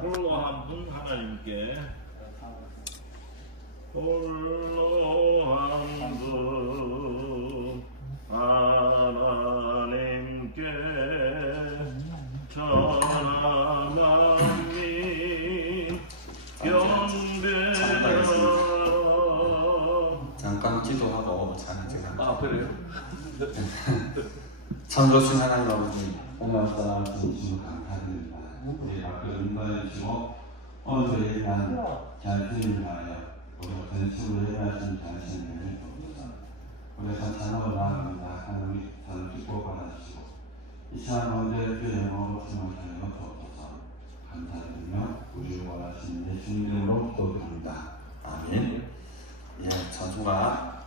홀로 한 분 하나님께, 홀로 한 분 하나님께 전하나님 경배하라. 잠깐 기도하고 찬양하겠습니다. 아, 그래요? 참으신 하나님 아버지, 오늘 따라 진심으로 감사드립니다. 우리 앞에 인도해 주시고 오늘도 예배한 잔치를 위하여 우리가 전심으로 예배하신 잔치를 주옵소서. 우리가 찬양으로 나아갑니다. 하나님 저를 기뻐 받아주시고 이 시간 가운데 주의 영광으로 충만하여 주옵소서. 감사드리며 우리 원하시는 예수님 이름으로 기도드립니다. 아멘. 예, 찬송가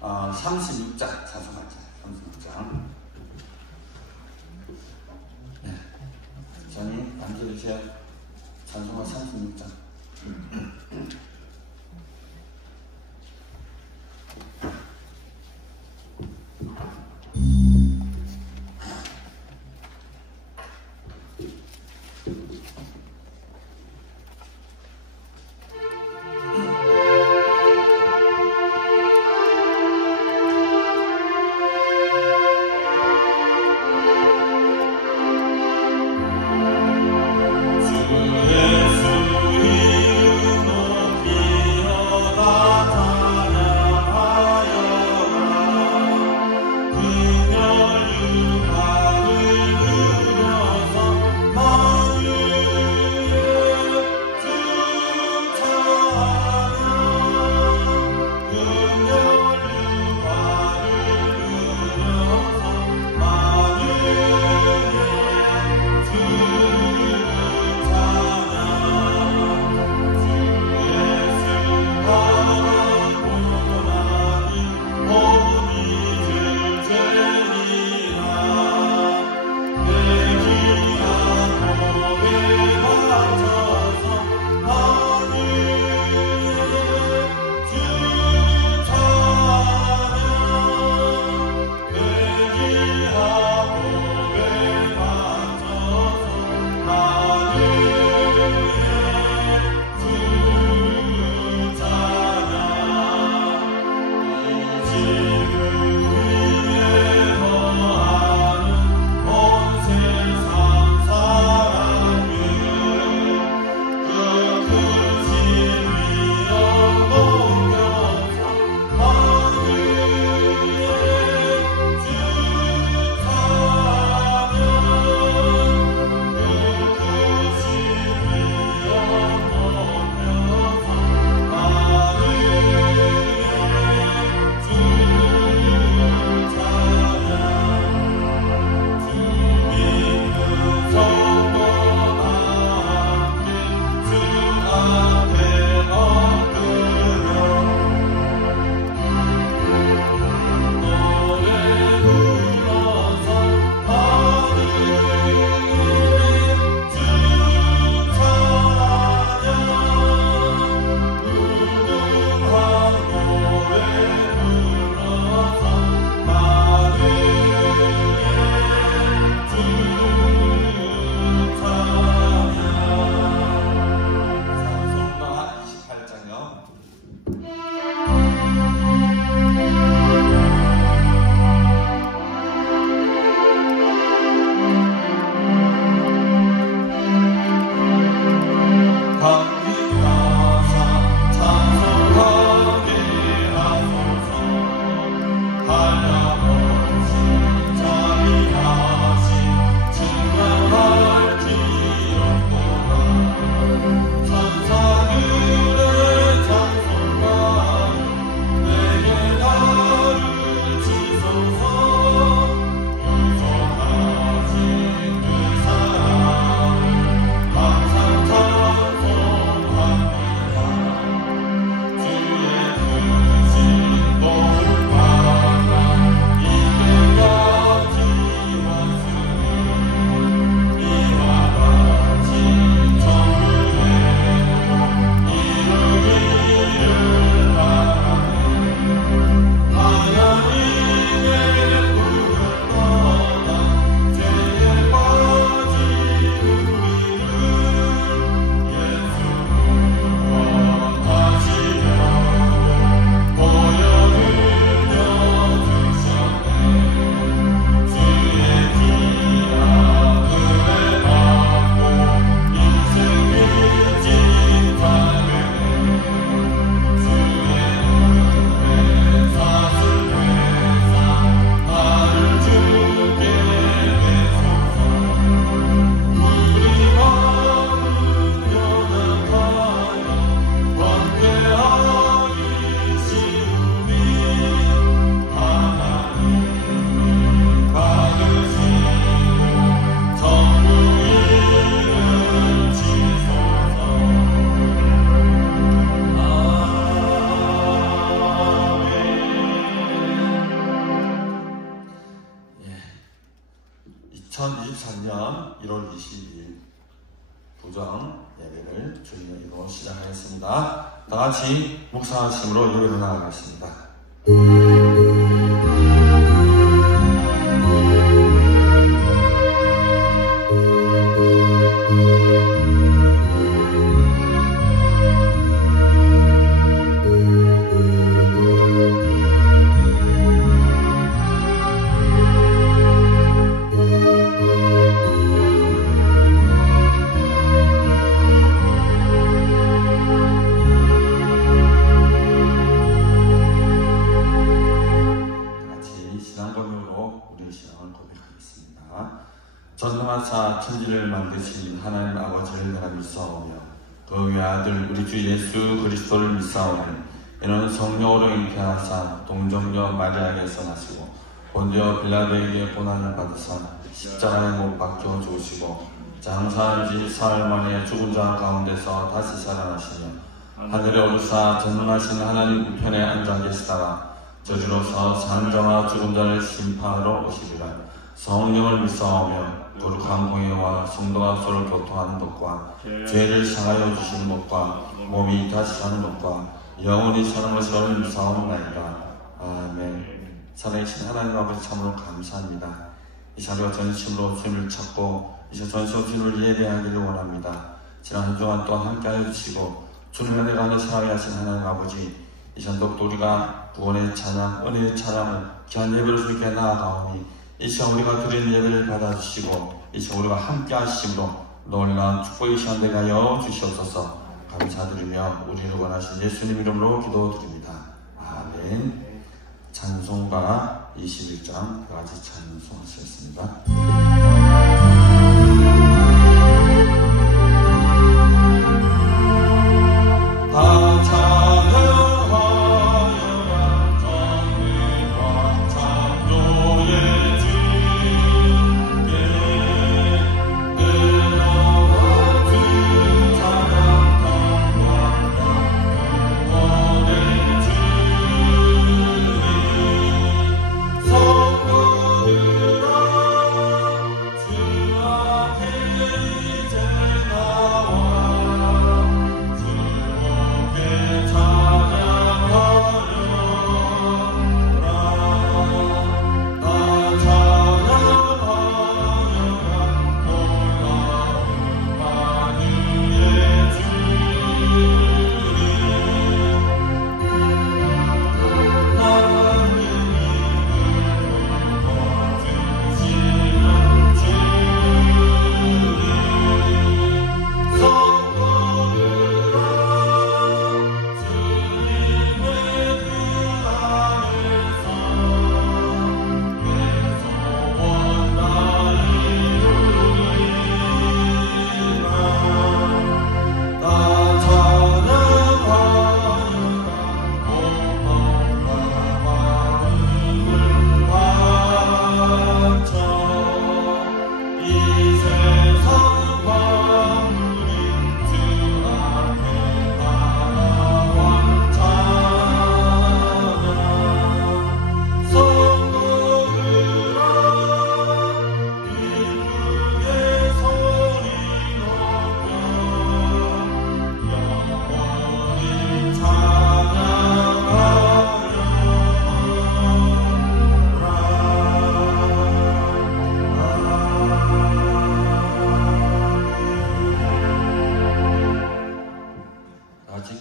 36장 찬송가자. 36장. 네. 전이 앉아주세요. 찬송가 36장. 2023년 1월 22일 부정 예배를 주님의 이름으로 시작하겠습니다. 다같이 묵상하심으로 예배로 나아가겠습니다. 전능하사 천지를 만드신 하나님 아버지를 내가 믿사오며 그 외아들 우리 주 예수 그리스도를 믿사오니 이는 성령으로 잉태하사 동정녀 마리아에게서 나시고 본디오 빌라도에게 고난을 받으사 십자가에 못 박혀 죽으시고 장사한 지 사흘 만에 죽은 자 가운데서 다시 살아나시며 하늘에 오르사 전능하신 하나님 우편에 앉아 계시다가 저주로서 사는 자와 죽은 자를 심판하러 오시리라. 성령을 믿사오며 거룩한 공예와 성도가 서로 교통하는 것과 죄를 상하여 주시는 것과 몸이 다시 사는 것과 영원히 사는 것을 믿사옵나이다. 아멘. 살아계신 하나님 아버지 참으로 감사합니다. 이 자리와 전심으로 주님을 찾고 이제 전심으로 주님을 예배하기를 원합니다. 지난 한 주간 또한 함께하여 주시고 주님의 은혜 가운데 살아계신 하나님 아버지 이 전독도 우리가 구원의 찬양, 은혜의 찬양을 귀한 예배로 주께 나아가오니 이 시간 우리가 드린 예배를 받아주시고 이 시간 우리가 함께 하심으로 놀라운 축복의 시간 되게 하여 주시옵소서. 감사드리며 우리를 원하신 예수님 이름으로 기도드립니다. 아멘. 찬송가 21장 다같이 찬송하시겠습니다. 다 찬양하여라 정의와 창조의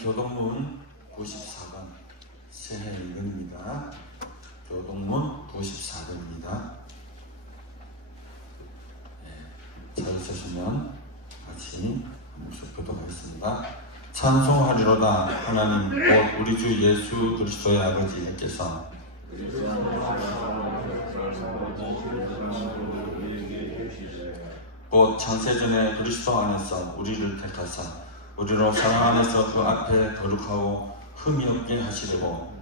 교동문 94번 새해 읽음입니다. 교동문 94번입니다. 찾으시면 같이 한번 교독하겠습니다. 찬송하리로다 하나님 곧 우리 주 예수 그리스도의 아버지께서 곧 창세전에 그리스도 안에서 우리를 택하사 우리로 사랑 안에서 그 앞에 거룩하고 흠이 없게 하시려고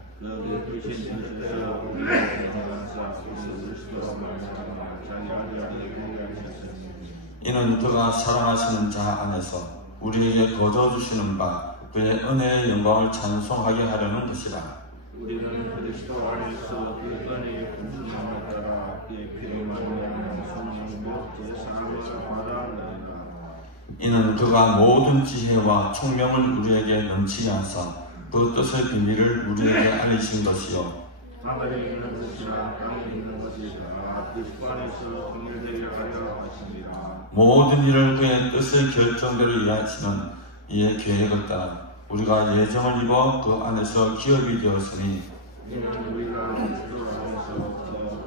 이는 그가 사랑하시는 자 안에서 우리에게 거저주시는 바 그의 은혜의 영광을 찬송하게 하려는 것이라. 우리는 그리스도 안에서 그 은혜의 분량을 따라 그의 피로 말미암아 성령으로 이는 그가 모든 지혜와 총명을 우리에게 넘치게 하사 그 뜻의 비밀을 우리에게 알리신 것이요 하늘에 있는 것이나 땅에 있는 것이라 그 안에서 정렬되려 하려 하십니다. 모든 일을 그의 뜻의 결정대로 이해하시는 이의 계획을 따라 우리가 예정을 입어 그 안에서 기업이 되었으니 이는 우리가 그리스도 안에서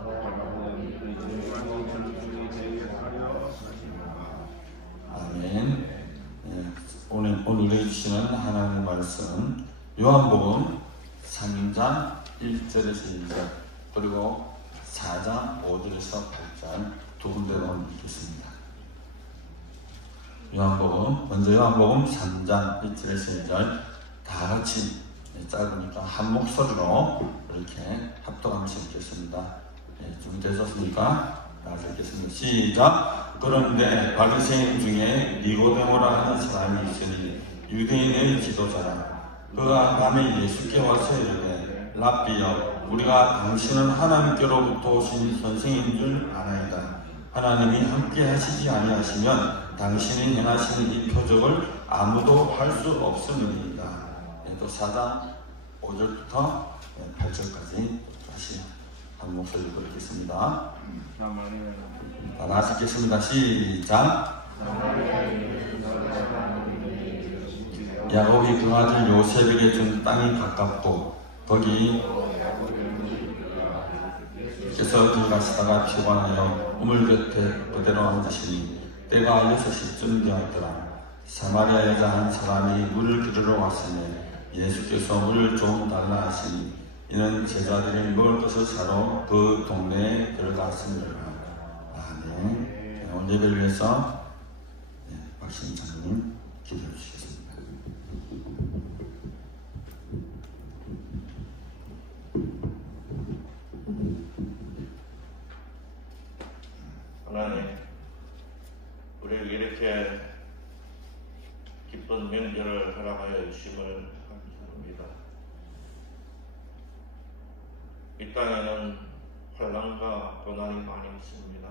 바라보는 그 영광의 전중이 되게 하려 하십니다. 아멘. 오늘 주시는 하나님의 말씀 요한복음 3장 1절에서 1절 그리고 4장 5절에서 8절 두 군데로 읽겠습니다. 먼저 요한복음 3장 1절에서 1절 다 같이 짧으니까 한 목소리로 이렇게 합독하면서 읽겠습니다. 준비되셨습니까? 나와서 읽겠습니다. 시작! 그런데 바리새인 중에 니고데모라 하는 사람이 있으니 유대인의 지도자라. 그가 밤에 예수께 와서 이르되 랍비여 우리가 당신은 하나님께로부터 오신 선생인 줄 아나이다. 하나님이 함께 하시지 아니하시면 당신이 행하시는 이 표적을 아무도 할 수 없음이니이다. 또 4장 5절부터 8절까지 다시 한 목소리로 읽겠습니다. 다 같이 읽겠습니다. 시작! 야곱이 그 아들 요셉에게 준 땅이 가깝고 거기 그래서 들어가시다가 피곤하여 우물 곁에 그대로 앉으시니 때가 6시쯤 되었더라. 사마리아 여자 한 사람이 물을 기르러 왔으니 예수께서 물을 좀 달라 하시니 이는 제자들이 먹을 것을 사러 그 동네에 들어갔습니다. 아멘. 오늘 예배를 위해서 박신 장님 기도해 주시겠습니다. 하나님, 우리에게 이렇게 기쁜 명절을 허락하여 주심을 감사합니다. 이 땅에는 환난과 고난이 많이 있습니다.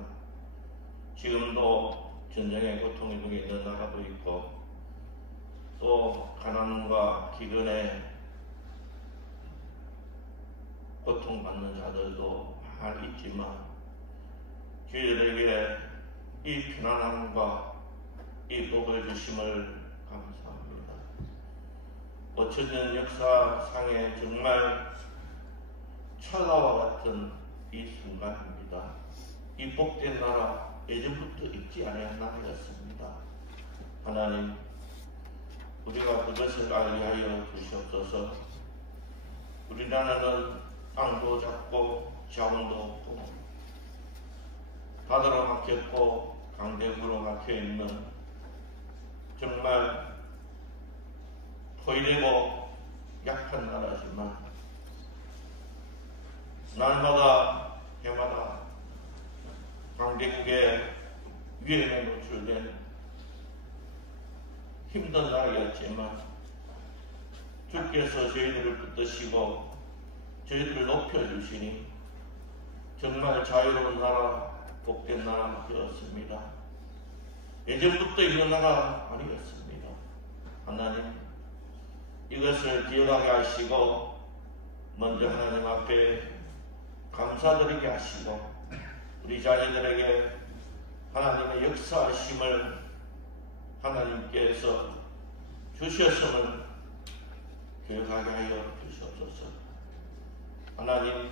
지금도 전쟁의 고통 중에 있는 나라도 있고 또 가난과 기근에 고통받는 자들도 많이 있지만 저희들에게 이 편안함과 이 복을 주심을 감사합니다. 5000년 역사상에 정말 찰나와 같은 이 순간입니다. 이 복된 나라 예전부터 있지 않은 나라였습니다. 하나님, 우리가 그것을 알게 하여 주시옵소서. 우리나라는 땅도 작고 자원도 없고 바다로 막혔고 강대구로 막혀있는 정말 포위되고 약한 나라지만 날마다 해마다 강대국의 위험에 노출된 힘든 나라였지만 주께서 저희들을 붙드시고 저희들을 높여주시니 정말 자유로운 나라, 복된 나라가 되었습니다. 예전부터 있는 나라가 아니었습니다. 하나님, 이것을 기억하게 하시고 먼저 하나님 앞에 감사드리게 하시고 우리 자녀들에게 하나님의 역사하심을 하나님께서 주셨음을 기억하게 하여 주시옵소서. 하나님,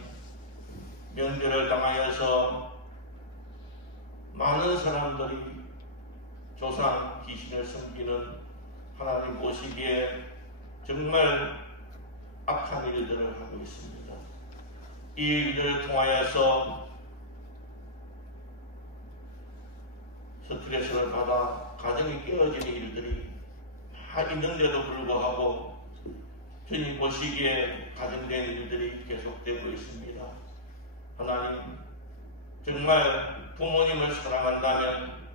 명절을 당하여서 많은 사람들이 조상 귀신을 섬기는 하나님 보시기에 정말 악한 일들을 하고 있습니다. 이 일을 통하여서 스트레스를 받아 가정이 깨어지는 일들이 다 있는데도 불구하고 주님 보시기에 가정된 일들이 계속되고 있습니다. 하나님, 정말 부모님을 사랑한다면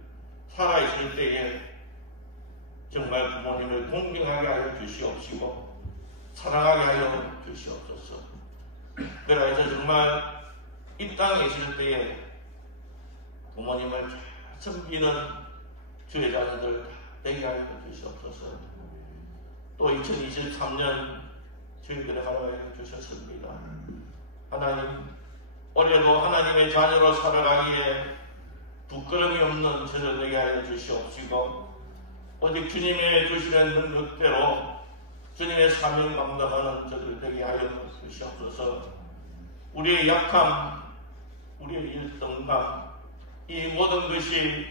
살아있을 때에 정말 부모님을 동경하게 하여 주시옵시고 사랑하게 하여 주시옵소서. 그래서 정말 이 땅에 있을 때에 부모님을 잘 섬기는 주의 자녀들 되게 하여 주시옵소서. 또 2023년 주님들의 하루에 주셨습니다. 하나님, 올해도 하나님의 자녀로 살아가기에 부끄러움이 없는 저들 되게 하여 주시옵시고, 오직 주님의 주시는 능력대로 주님의 사명 감당하는 저들 되게 하여 주시옵소서. 우리의 약함, 우리의 일등감, 이 모든 것이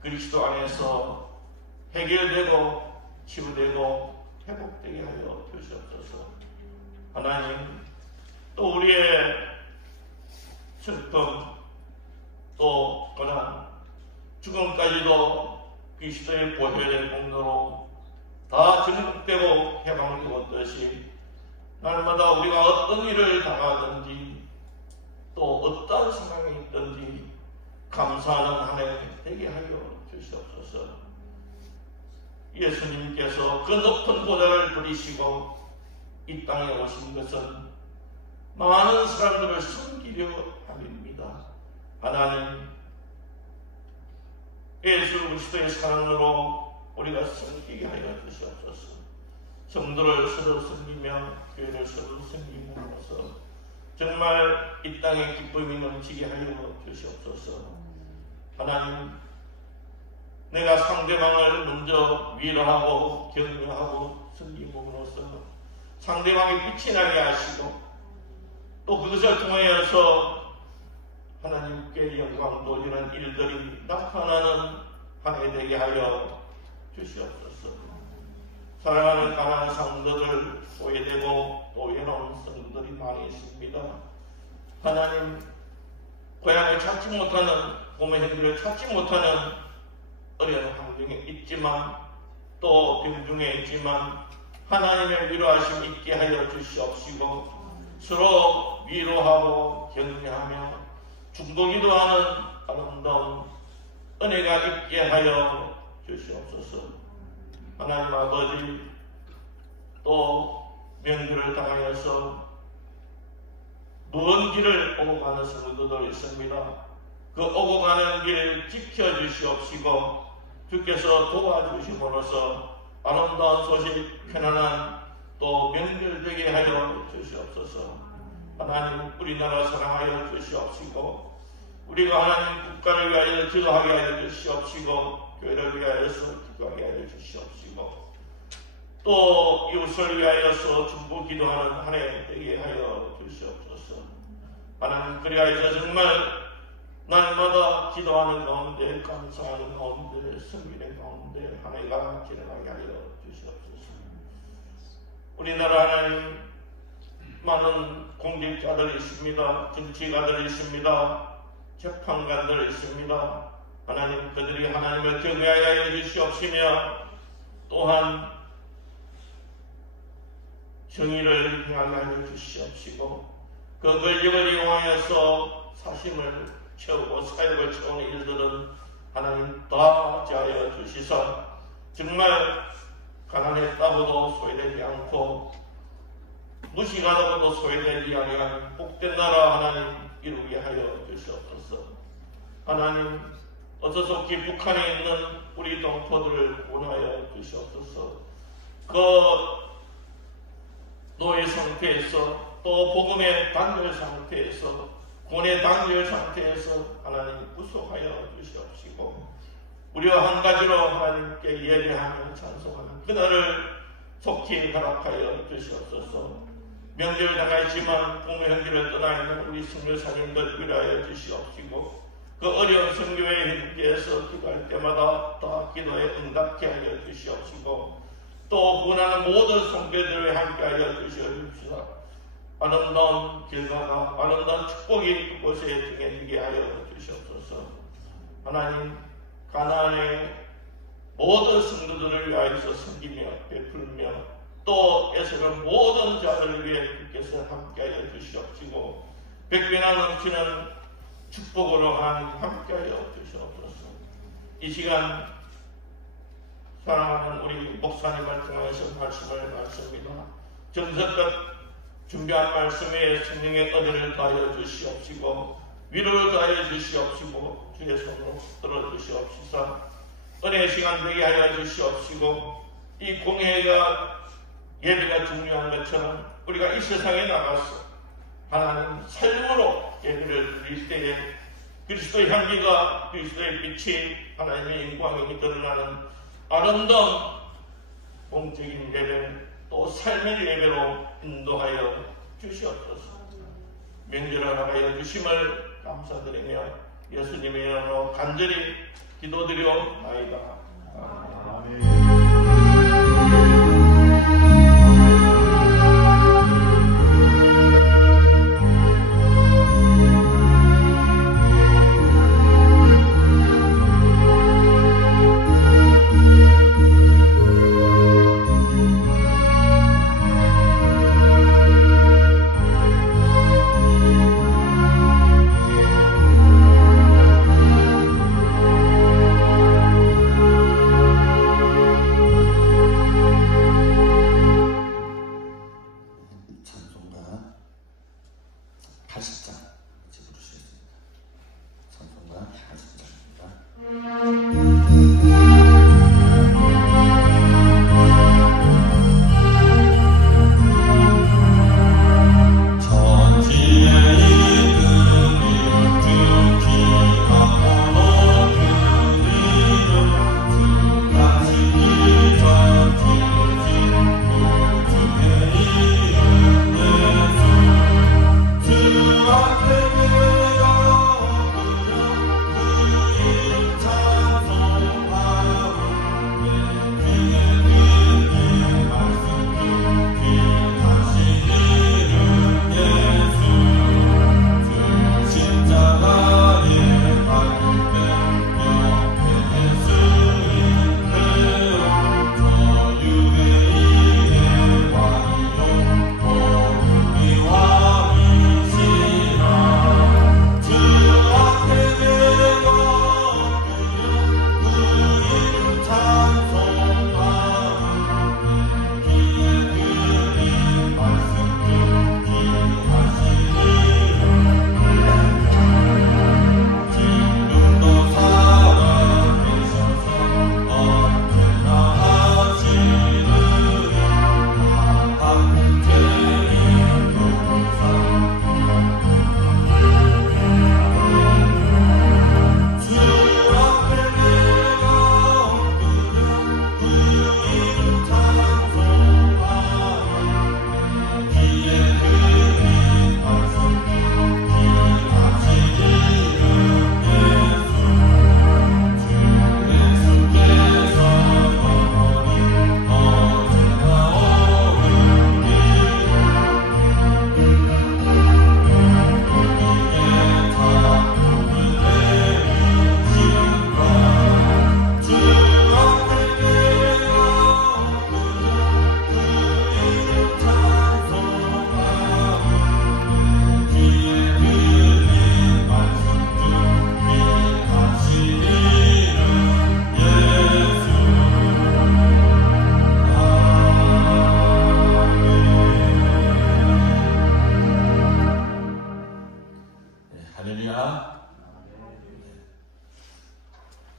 그리스도 안에서 해결되고 치유되고 회복되게 하여 주시옵소서. 하나님, 또 우리의 슬픔, 또 고난, 죽음까지도 그리스도의 보혈의 공로로 다 증폭되고 해방을 얻듯이 날마다 우리가 어떤 일을 당하든지 또 어떤 상황이 있든지 감사하는 한 해 되게 하여 주시옵소서. 예수님께서 그 높은 보좌를 누리시고 이 땅에 오신 것은 많은 사람들을 섬기려 함입니다. 하나님, 예수 그리스도의 사랑으로 우리가 섬기게 하여 주시옵소서. 성도를 서로 섬기며 교회를 서로 섬김으로써 정말 이 땅에 기쁨이 넘치게 하여 주시옵소서. 하나님, 내가 상대방을 먼저 위로하고 격려하고 섬김으로써 상대방의 빛이 나게 하시고 또 그것을 통하여서 하나님께 영광 돌리는 일들이 나타나는 한 해 되게 하여 주시옵소서. 사랑하는 가난한 성도들, 소외되고 또 외로운 성도들이 많이 있습니다. 하나님, 고향을 찾지 못하는, 부모 형제를 찾지 못하는 어려운 환경에 있지만 또 병중에 있지만 하나님의 위로하심 있게 하여 주시옵시고 서로 위로하고 격려하며 중보기도하는 아름다운 은혜가 있게 하여 주시옵소서. 하나님 아버지, 또 명절을 당하여서 먼 길을 오고 가는 성도들 있습니다. 그 오고 가는 길 지켜주시옵시고 주께서 도와주심으로써 아름다운 소식, 편안한 또 명절되게 하여 주시옵소서. 하나님, 우리나라 사랑하여 주시옵시고 우리가 하나님 국가를 위하여 기도하게 하여 주시옵시고 교회를 위하여서 기도하게 하여 주시옵시고 또 이웃을 위하여서 중보 기도하는 한 해 되게 하여 주시옵소서. 하나님, 그리하여서 정말 날마다 기도하는 가운데, 감사하는 가운데, 섬기는 가운데 한 해가 지나가게 하여 주시옵소서. 우리나라 하나님, 많은 공직자들이 있습니다. 정치가들이 있습니다. 재판관들이 있습니다. 하나님, 그들이 하나님을 경외하여 주시옵시며 또한 정의를 행하게 하여 주시옵시고 그 권력을 이용하여서 사심을 채우고 사역을 채우는 일들은 하나님 다 제하여 주시사 정말 가난했다고도 소외되지 않고 무시하다고도 소외되지 아니한 복된 나라 하나님 이루게 하여 주시옵소서. 하나님, 어서속히 북한에 있는 우리 동포들을 구원하여 주시옵소서. 그 노예 상태에서 또 복음의 단절 상태에서 군의 단절 상태에서 하나님 구속하여 주시옵시고 우리와 한 가지로 하나님께 예배하며 찬송하는 그날을 속히 허락하여 주시옵소서. 명절 당하지만 부모 형제를 떠나 있는 우리 선교사님들 위로하여 주시옵시고 그 어려운 선교의 현지에서 기도할 때마다 다 기도에 응답케 하여 주시옵시고 또 구원하는 모든 선교들에 함께하여 주시옵시고 아름다운 결과가 아름다운 축복이 그곳에 등해지게 하여 주시옵소서. 하나님, 가나안의 모든 성도들을 위하여서 섬기며 베풀며 또 애쓰는 모든 자들을 위해 주께서 함께하여 주시옵시고 백배나 넘치는 축복으로 하나님 함께하여 주시옵소서. 이 시간 사랑하는 우리 목사님을 통해서 말씀을 받습니다. 정성껏 준비한 말씀에 성령의 은혜를 더하여 주시옵시고 위로를 더하여 주시옵시고 주의 손으로 들어 주시옵시사 은혜의 시간 되게 하여 주시옵시고 이 공예가 예배가 중요한 것처럼 우리가 이 세상에 나가서 하나님 삶으로 예배를 드릴 때에 그리스도의 향기가 그리스도의 빛이 하나님의 영광이 드러나는 아름다운 공적인 예배 또 삶의 예배로 인도하여 주시옵소서. 명절을 나가여 주심을 감사드리며 예수님의 이름으로 간절히 기도드려나이다. 아멘.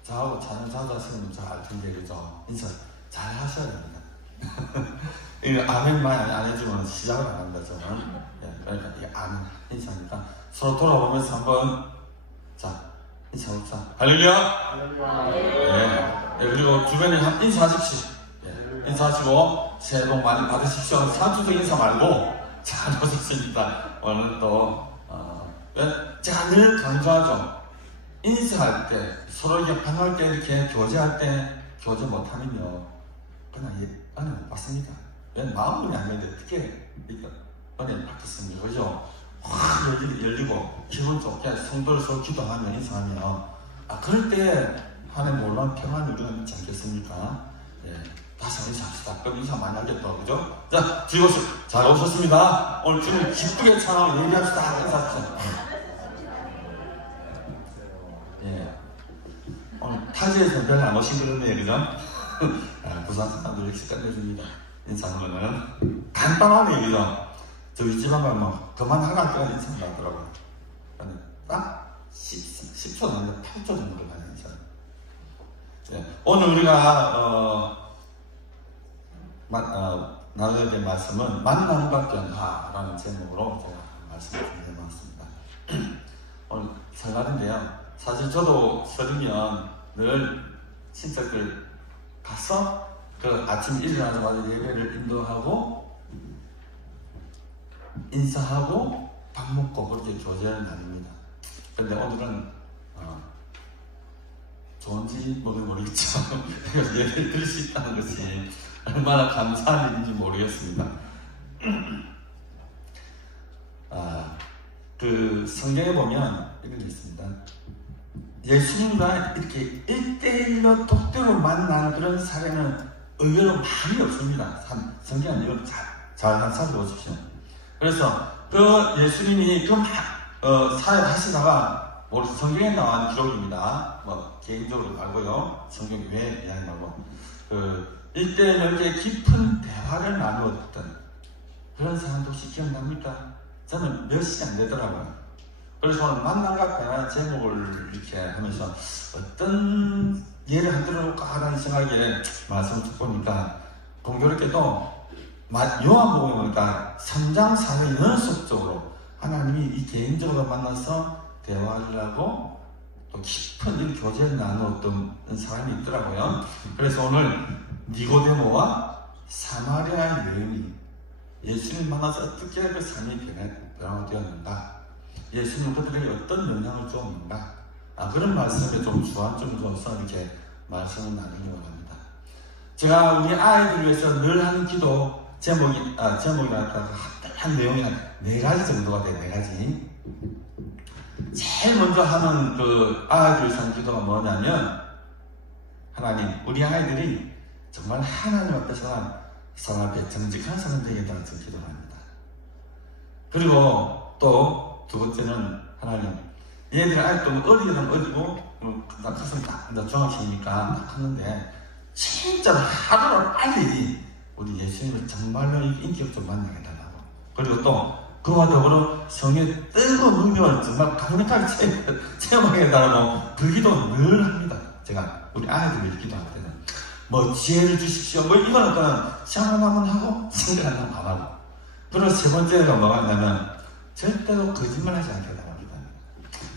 저하고 찬양사자 선생님 잘 텐데, 그죠? 인사 잘 하셔야 됩니다. 이거 아멘만 안 해주면 시작을 안 합니다, 저는. 그러니까 이게 아멘 인사니까 서로 돌아보면서 한번, 자, 인사합시다. 할렐루야! 네. 그리고 주변에 인사하십시오. 네. 인사하시고, 새해 복 많이 받으십시오. 산투적 인사 말고, 잘 오셨습니다. 오늘 또, 제가 늘 강조하죠. 인사할 때, 서로 이렇게 반할 때, 이렇게 교제할 때, 교제 못하면요, 그냥 은혜 못 받습니다. 왜 마음이 안 되는데, 어떻게, 은혜 받겠습니까? 그죠? 확 열리고, 기분 좋게 성도를 서로 기도하며 인사하면, 그럴 때, 하나님 놀라운 평안이 우리가 있지 않겠습니까? 예. 다시 한번 인사합시다. 그럼 인사 많이 하겠다. 그죠? 자, 즐거웠어요. 잘 오셨습니다. 오늘 지금 기쁘게 찬양을 얘기합시다. 인사합시다. 예. 오늘 타지에서 별로 안 오신 그런데, 그죠? 부산 사람들 이렇게 끝내줍니다. 인사하면은. 간단하네, 그죠? 저희 집안 가면 그만하라니까 인사를 하더라고요. 딱 10초 아니라 8초 정도 가는 거죠. 네. 오늘 우리가 나누게 된 말씀은 만남과 변화라는 제목으로 제가 말씀을 드려봤습니다. 오늘 설날인데요. 사실 저도 설이면 늘 친척들 가서 그 아침 일어나자마자 예배를 인도하고 인사하고 밥 먹고 그렇게 교제를 나눕니다. 근데 오늘은 좋은지 모르겠죠. 그래서 예배를 드릴 수 있다는 것이 얼마나 감사한 일인지 모르겠습니다. 그 성경에 보면 이런 게 있습니다. 예수님과 이렇게 1대1로 독대로 만나는 그런 사례는 의외로 많이 없습니다. 성경은 이걸 잘 살펴보십시오. 그래서 그 예수님이 그 사역하시다가 성경에 나온 기록입니다. 뭐 개인적으로 말고요. 성경 외에 이야기 말고 그 1대1로 깊은 대화를 나누었던 그런 사람도 혹시 기억납니까? 저는 몇 시간 안 되더라고요. 그래서 오늘 만남과 변화의 제목을 이렇게 하면서 어떤 예를 들어볼까 하는 생각에 말씀을 듣고 보니까 공교롭게도 요한복음에 보니까 3장 4절 연속적으로 하나님이 이 개인적으로 만나서 대화를 하고 또 깊은 교제를 나누었던 사람이 있더라고요. 그래서 오늘 니고데모와 사마리아 여인이 예수님 만나서 어떻게 그 삶이 변화되었는가, 예수님 그들에게 어떤 영향을 주었는가, 그런 말씀에 좀 주안점을 줘서 이렇게 말씀을 나누려고 합니다. 제가 우리 아이들 위해서 늘 하는 기도 제목이랄까 한 내용이 한 4가지 정도가 돼요. 4가지. 제일 먼저 하는 그 아이들 위해서 하는 기도가 뭐냐면, 하나님, 우리 아이들이 정말 하나님 앞에서 사람 앞에 정직한 사람 되게 달라서 기도를 합니다. 그리고 또 두 번째는, 하나님, 얘들이 아직도 어리면 어리고 가서 딱 중학생이니까 딱 하는데 진짜 하루로 빨리 우리 예수님을 정말로 인격적으로 만나게 달라고. 그리고 또 그와 더불어 성의 뜨거운 능력을 정말 강력하게 체험하게 달라고 그 기도 늘 합니다. 제가 우리 아이들을 기도할 때는 뭐 지혜를 주십시오, 뭐 이거는 생각하면 하고 생각하면 안 하고. 그리고 세 번째가 뭐가 있냐면 절대로 거짓말하지 않게 달랍니다.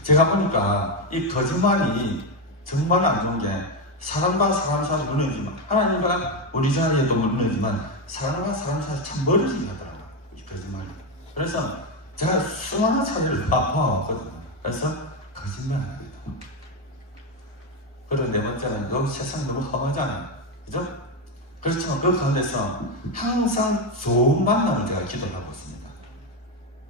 제가 보니까 이 거짓말이 정말 안 좋은 게, 사람과 사람 사이에 무너지만, 하나님과 우리 자리에도 무너지만 사람과 사람 사이에 참 멀어지게 하더라고요, 이 거짓말이. 그래서 제가 수많은 사례를 봐왔거든요. 그래서 거짓말 안 합니다. 그리고 네 번째는 너무 세상 너무 험하잖아요, 그죠? 그렇지만 그 가운데서 항상 좋은 만남을 제가 기도를 하고 있습니다.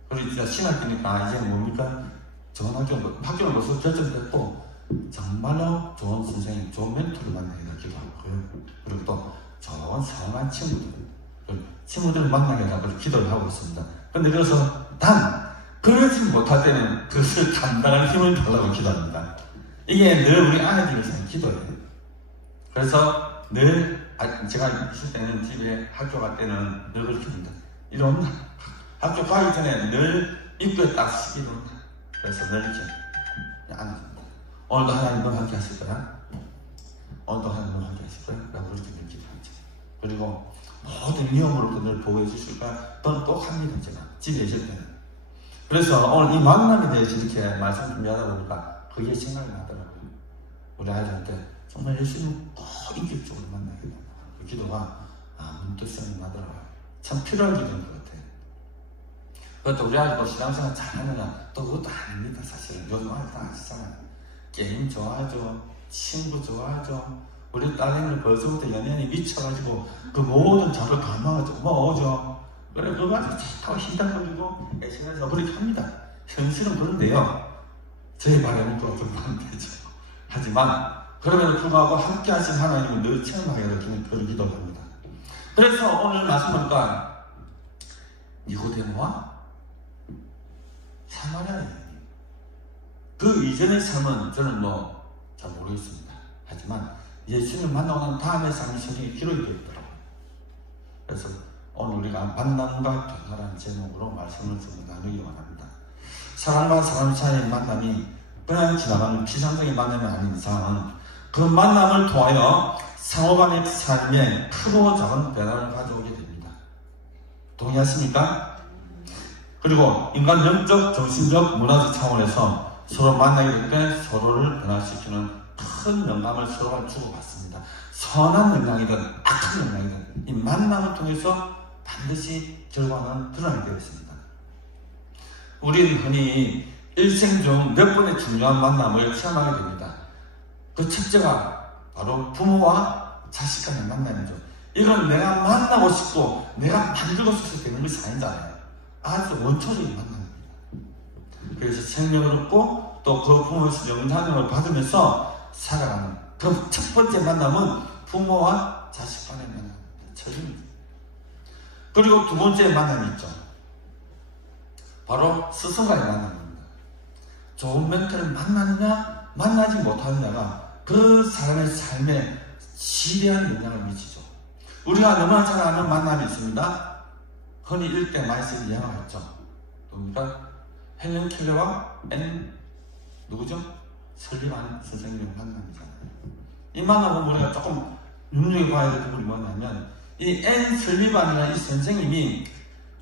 그리고 이제 신학기니까 이제 뭡니까? 좋은 학교를 벌써 결정됐고, 정말로 좋은 선생님, 좋은 멘토를 만나게 기도하고, 그리고 또 좋은 사랑한 친구들을 만나게 하고 기도를 하고 있습니다. 근데 그래서 그러지 못할 때는 그것을 감당할 힘을 달라고 기도합니다. 이게 늘 우리 아이들을 위한 기도예요. 그래서 늘 제가 있을 때는 집에 학교 갈 때는 늘 그렇게 합니다. 이런 학교 가기 전에 늘 입구에 딱 쓰기로 합니다. 그래서 늘 이렇게 앉습니다. 오늘도 하나님과 함께 하실 거야? 오늘도 하나님과 함께 하실 거야? 라고 그렇게 늘 기도하죠. 그리고 모든 위험으로부터 늘 보호해 주실 거야? 또는 꼭 합니다. 제가 집에 있을 때는. 그래서 오늘 이 만남에 대해서 이렇게 말씀 준비하다 보니까 그게 생각이 나더라고요. 우리 아이들한테 정말 예수님 꼭 인격적으로 만나게 된다. 그 기도가 문득 생각이 나더라고요. 참 필요한 기도인 것 같아요. 그것도 우리 아이들 신앙생활 잘하느냐? 또 그것도 아닙니다. 사실은 요즘 아이들 다 아시잖아요. 게임 좋아하죠. 친구 좋아하죠. 우리 딸내미는 벌써부터 연예인이 미쳐가지고 그 모든 자를 다 모으죠. 그래, 그거 가지고 자꾸 힘들어가지고 SNS에서 그렇게 합니다. 현실은 그런데요, 저희 바람은 또 좀 반대죠. 하지만 그럼에도 불구하고 함께 하신 하나님은 늘 체험하게 되는 그런 기도를 합니다. 그래서 오늘 말씀 보니까 니고데모와 사마리아 여인, 그 이전의 삶은 저는 잘 모르겠습니다. 하지만 예수님을 만나고 난 다음의 삶이 성경에 기록이 되어 있더라고요. 그래서 오늘 우리가 만남과 변화라는 제목으로 말씀을 좀 나누기 원합니다. 사람과 사람 사이의 만남이 그냥 지나가는 피상적인 만남이 아닌 이상 그 만남을 통하여 상호간의 삶에 크고 작은 변화를 가져오게 됩니다. 동의하십니까? 그리고 인간 영적, 정신적, 문화적 차원에서 서로 만나게 될 때 서로를 변화시키는 큰 영감을 서로가 주고받습니다. 선한 영향이든 악한 영향이든 이 만남을 통해서 반드시 결과는 드러나게 되어 있습니다. 우리는 흔히 일생 중 몇 번의 중요한 만남을 체험하게 됩니다. 그 첫째가 바로 부모와 자식 간의 만남이죠. 이건 내가 만나고 싶고 내가 만들고 싶어서 되는 것이 아니잖아요. 아주 원초적인 만남입니다. 그래서 생명을 얻고 또 그 부모에서 영향을 받으면서 살아가는 그 첫 번째 만남은 부모와 자식 간의 만남입니다. 처음입니다. 그리고 두 번째 만남이 있죠. 바로 스승과의 만남입니다. 좋은 멘토를 만나느냐 만나지 못하느냐가 그 사람의 삶에 지대한 영향을 미치죠. 우리가 너무나 잘 아는 만남이 있습니다. 흔히 일대 많이 쓰는 영화가 있죠. 누굽니까? 헬렌 켈러와 누구죠? 설리반 선생님의 만남이잖아요. 이 만남은 우리가 조금 눈여겨봐야 될 부분이 뭐냐면 이 설리반이라는 이 선생님이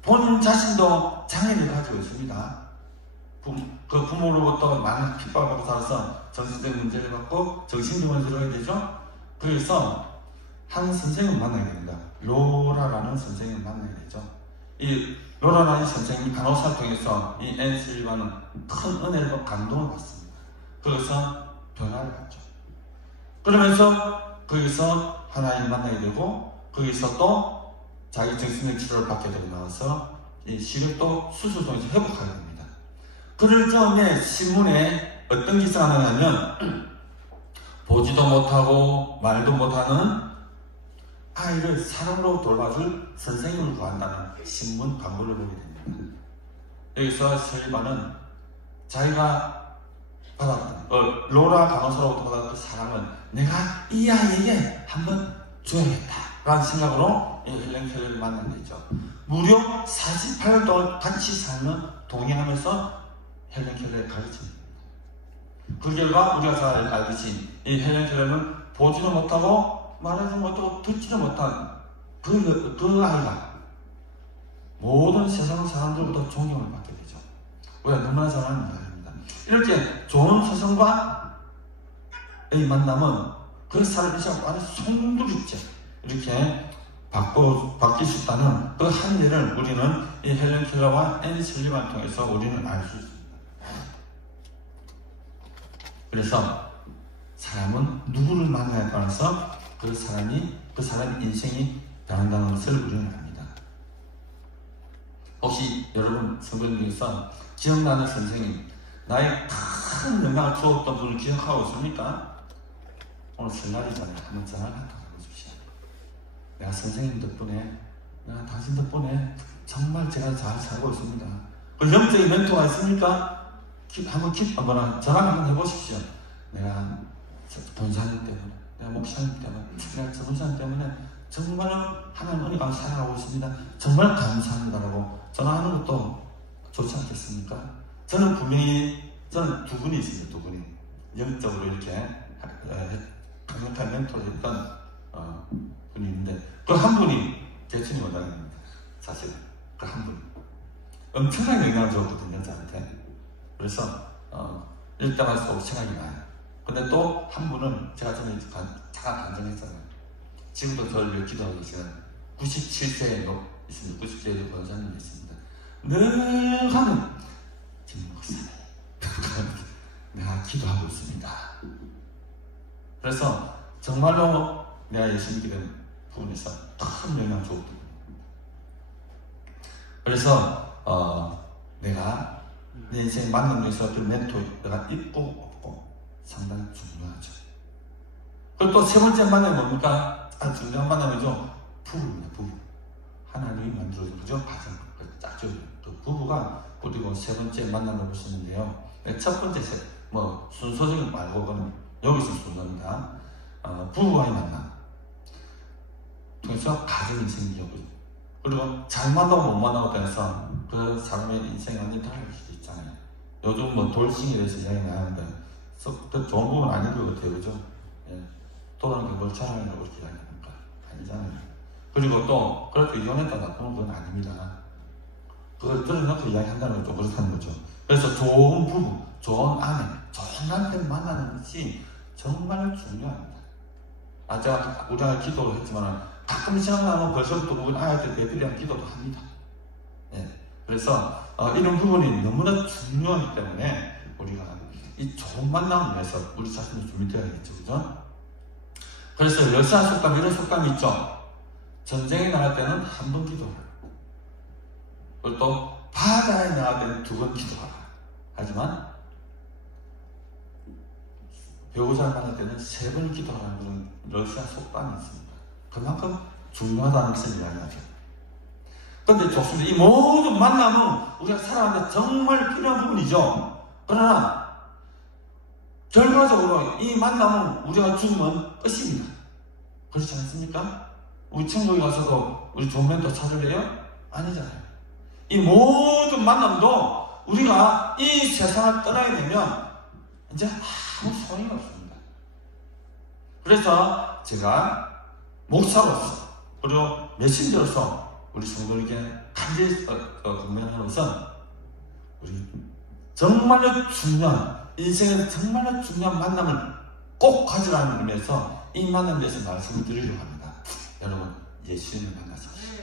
본인 자신도 장애를 가지고 있습니다. 그 부모로부터 많은 핍박을 받고 살아서 정신적 문제를 받고 정신병원에 들어가야 되죠. 그래서 한 선생님을 만나게 됩니다. 로라라는 선생님을 만나게 되죠. 이 로라라는 선생님이 간호사를 통해서 이 설리반은 큰 은혜로 감동을 받습니다. 거기서 변화를 받죠. 그러면서 거기서 하나님을 만나게 되고 거기서 또 자기 정신적 치료를 받게 되고 나와서 이 시력도 수술 통해서 회복하게 됩니다. 그럴 적에 신문에 어떤 기사가 나냐면 보지도 못하고 말도 못하는 아이를 사랑으로 돌봐줄 선생님을 구한다는 신문 광고를 보게 됩니다. 여기서 설리반은 자기가 받았던 로라 간호사로부터 받았던 그 사랑을 내가 이 아이에게 한번 줘야겠다 라는 생각으로 헬렌 켈러를 만나게 되죠. 무려 48년 동안 같이 살면 동행하면서 헬렌 켈러의 가르침입니다. 그 결과 우리가 잘 알듯이 이 헬렌 켈러는 보지도 못하고 말하지 못하고 듣지도 못한 그 아이가 모든 세상 사람들보다 존경을 받게 되죠. 우리가 너무나 잘 아는 말입니다. 이렇게 좋은 스승과의 만남은 그 사람의 인생을 완전 송두리째 이렇게 바뀔 수 있다는 그 한계를 우리는 이 헬렌 켈러와 설리반을 통해서 우리는 알 수 있습니다. 그래서 사람은 누구를 만나에 따라서 그 사람의 인생이 변한다는 것을 우리는 압니다. 혹시 여러분 성도님 중에서 기억나는 선생님, 나의 큰 영향을 주었던 분을 기억하고 있습니까? 오늘 설날이잖아요. 한번 전화를 한번 해보십시오. 내가 선생님 덕분에, 내가 당신 덕분에 정말 제가 잘 살고 있습니다. 그 영적인 멘토가 있습니까? 한번 전화 한번 해보십시오. 내가 본사님 때문에, 내가 목사님 때문에, 내가 전사님 때문에 정말 하나님 은혜가 살아가고 있습니다. 정말 감사합니다라고 전화하는 것도 좋지 않겠습니까? 저는 분명히 두 분이 있습니다. 두 분이 영적으로 이렇게 강력한 멘토를 했던 분이 있는데 그 한 분이 대충이 원장님입니다. 사실 그 한 분이 엄청나게 영향을 줬거든요. 저한테. 그래서 일당할 수 없이 생각이 나요. 근데 또 한 분은 제가 전에 잠깐 간증했잖아요. 지금도 저를 기도하고 계시는 97세에 있습니다. 97세에도 권사님이 있습니다. 늘 하는 김 목사님 내가 기도하고 있습니다. 그래서 정말로 내가 열심히 기도하는 부분에서 큰 영향을 줬거든요. 그래서 내가 내 인생의 만남 중에서 그 멘토가 있고 없고 상당히 중요하죠. 그리고 또 세 번째 만남이 뭡니까? 아주 중요한 만남이죠. 부부입니다. 부부. 하나님이 만들어준 거죠. 가정. 짝죠. 그 부부가 그리고 세 번째 만남을 보시는데요. 첫 번째 순서적인 말고 그는 여기서 순서입니다. 부부와의 만남 통해서 가정이 생기고 그리고 잘 만나고 못 만나고 해서 그 사람의 인생이 완전히 달라질 수도 있잖아요. 요즘 뭐 돌싱에 대해서 이야기 나하는데 더 좋은 부분 아닌 것 같아요. 그죠? 예. 돌아는 게 뭘 자랑이라고 그렇게 이야기합니까? 아니잖아요. 그리고 또 그렇게 이혼했다 나쁘면 그건 아닙니다. 그걸 들어놓고 이야기한다는 건 좀 그렇다는 거죠. 그래서 좋은 부부, 좋은 아내, 좋은 남편 만나는 것이 정말 중요합니다. 우리가 기도를 했지만 가끔 생각나면 벌써부터 우리 아이들 배필이랑 기도도 합니다. 예. 그래서 이런 부분이 너무나 중요하기 때문에 우리가 이 좋은 만남을 위해서 우리 자신을 준비되어야겠죠. 그죠? 그래서 여사 속담, 이런 속담이 있죠. 전쟁에 나갈 때는 한 번 기도하라. 그리고 또 바다에 나갈 때는 2번 기도하라. 하지만 배우자를 만날 때는 3번 기도하라는 그런 러시아 속담이 있습니다. 그만큼 중요하다는 것을 이야기하죠. 그런데 좋습니다. 이 모든 만남은 우리가 살아가는데 정말 필요한 부분이죠. 그러나 결과적으로 이 만남은 우리가 죽으면 끝입니다. 그렇지 않습니까? 우리 천국에 가서도 우리 좋은 멘토 찾을래요? 아니잖아요. 이 모든 만남도 우리가 이 세상을 떠나게 되면 이제 아무 소용이 없습니다. 그래서 제가 목사로서 그리고 메신저로서 우리 성도에게 간절히 권면하는 것은 우리 정말로 중요한 인생에서 정말로 중요한 만남을 꼭 가지라는 의미에서 이 만남에 대해서 말씀을 드리려고 합니다. 여러분, 예수님을 만나십시오.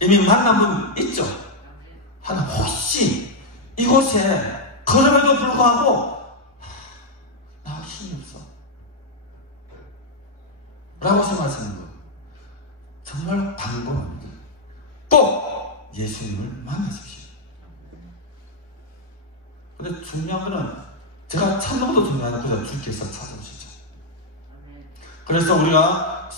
이미 만남은 있죠. 하나 혹시 이곳에 걸음에도 불구하고 나 힘이 없어 라고 생각하시는 거 정말 방법입니다. 꼭 예수님을 만나십시오. 근데 중요한 거는 제가 찾는 것도 중요한 거죠. 주께서 찾아오시죠. 그래서 우리가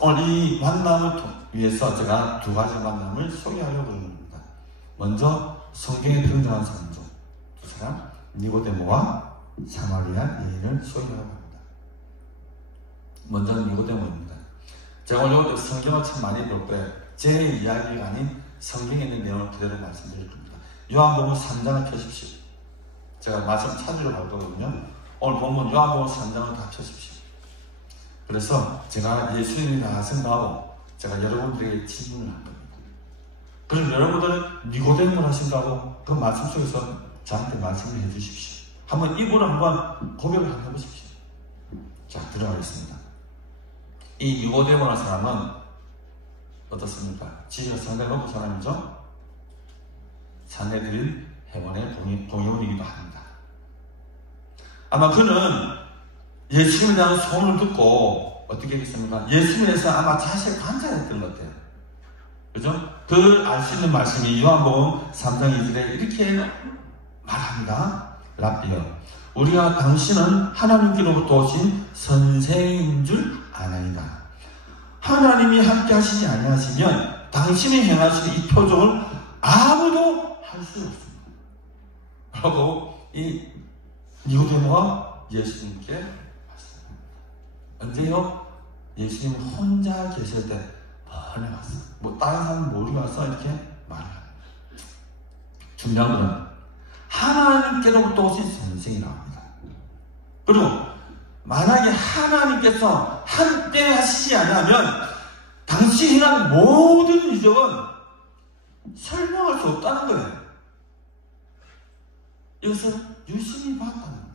오늘 이 만남을 위해서 제가 2가지 만남을 소개하려고 합니다. 먼저 성경에 등장한 사람들 두 사람, 니고데모와 사마리아 여인을 소개하려고 합니다. 먼저 니고데모입니다. 제가 오늘 성경을 참 많이 볼 거예요. 제 이야기가 아닌 성경에 있는 내용을 그대로 말씀드릴 겁니다. 요한복음 3장을 펴십시오. 제가 말씀 찾으러 갈 거거든요. 오늘 보면 요한복음 3장을 다 펴십시오. 그래서 제가 예수님이라 생각하고 제가 여러분들에게 질문을 할 겁니다. 그럼 여러분들은 니고데모를 하신다고 그 말씀 속에서 저한테 말씀을 해주십시오. 한번 입으로 한번 고백을 한번 해보십시오. 자, 들어가겠습니다. 이 니고데모라는 사람은 어떻습니까? 지혜가 상당히 높은 사람이죠? 산헤드린 회원의 동의원이기도 합니다. 아마 그는 예수님에 대한 소문을 듣고 어떻게 했겠습니까? 예수님에 대해서 아마 자세히 관찰했던 것 같아요. 그죠? 그 알 수 있는 말씀이 요한복음 3장 2절에 이렇게 말합니다. 랍비여, 우리가 당신은 하나님께로부터 오신 선생인 줄 아나이다. 하나님이 함께 하시지 아니하시면 당신이 행하신 이 표적을 아무도 할 수 없습니다. 라고 이 니고데모가 예수님께 말씀합니다. 언제요? 예수님 혼자 계실 때 번에 왔어요. 뭐 다른 사람 모르고 와서 이렇게 말합니다. 중요한 건 하나님께로부터 오신 선생이라고 합니다. 그리고 만약에 하나님께서 함께 하시지 않으면 당신이 한 모든 이적은 설명할 수 없다는 거예요. 이것을 유심히 봤다는 겁니다.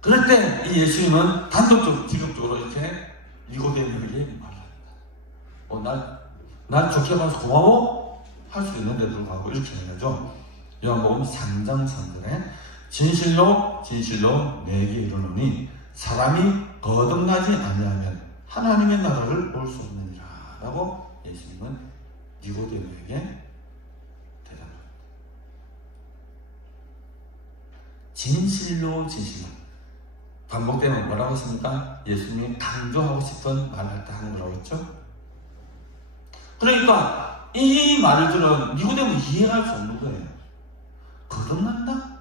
그럴 때 이 예수님은 단독적으로, 직접적으로 이렇게 니고데모에게 말합니다. 날 좋게 봐서 고마워? 할 수 있는데 불구하고 이렇게 얘기하죠. 요한복음 3장 3절에 진실로 진실로 내게 이르노니 사람이 거듭나지 아니하면 하나님의 나라를 볼 수 없느니라 라고 예수님은 니고데모에게 대답합니다. 진실로 진실로 반복되면 뭐라고 했습니까? 예수님이 강조하고 싶은 말을 할 때 하는 거라고 했죠. 그러니까 이 말을 들은 니고데모는 이해할 수 없는 거예요. 거듭난다?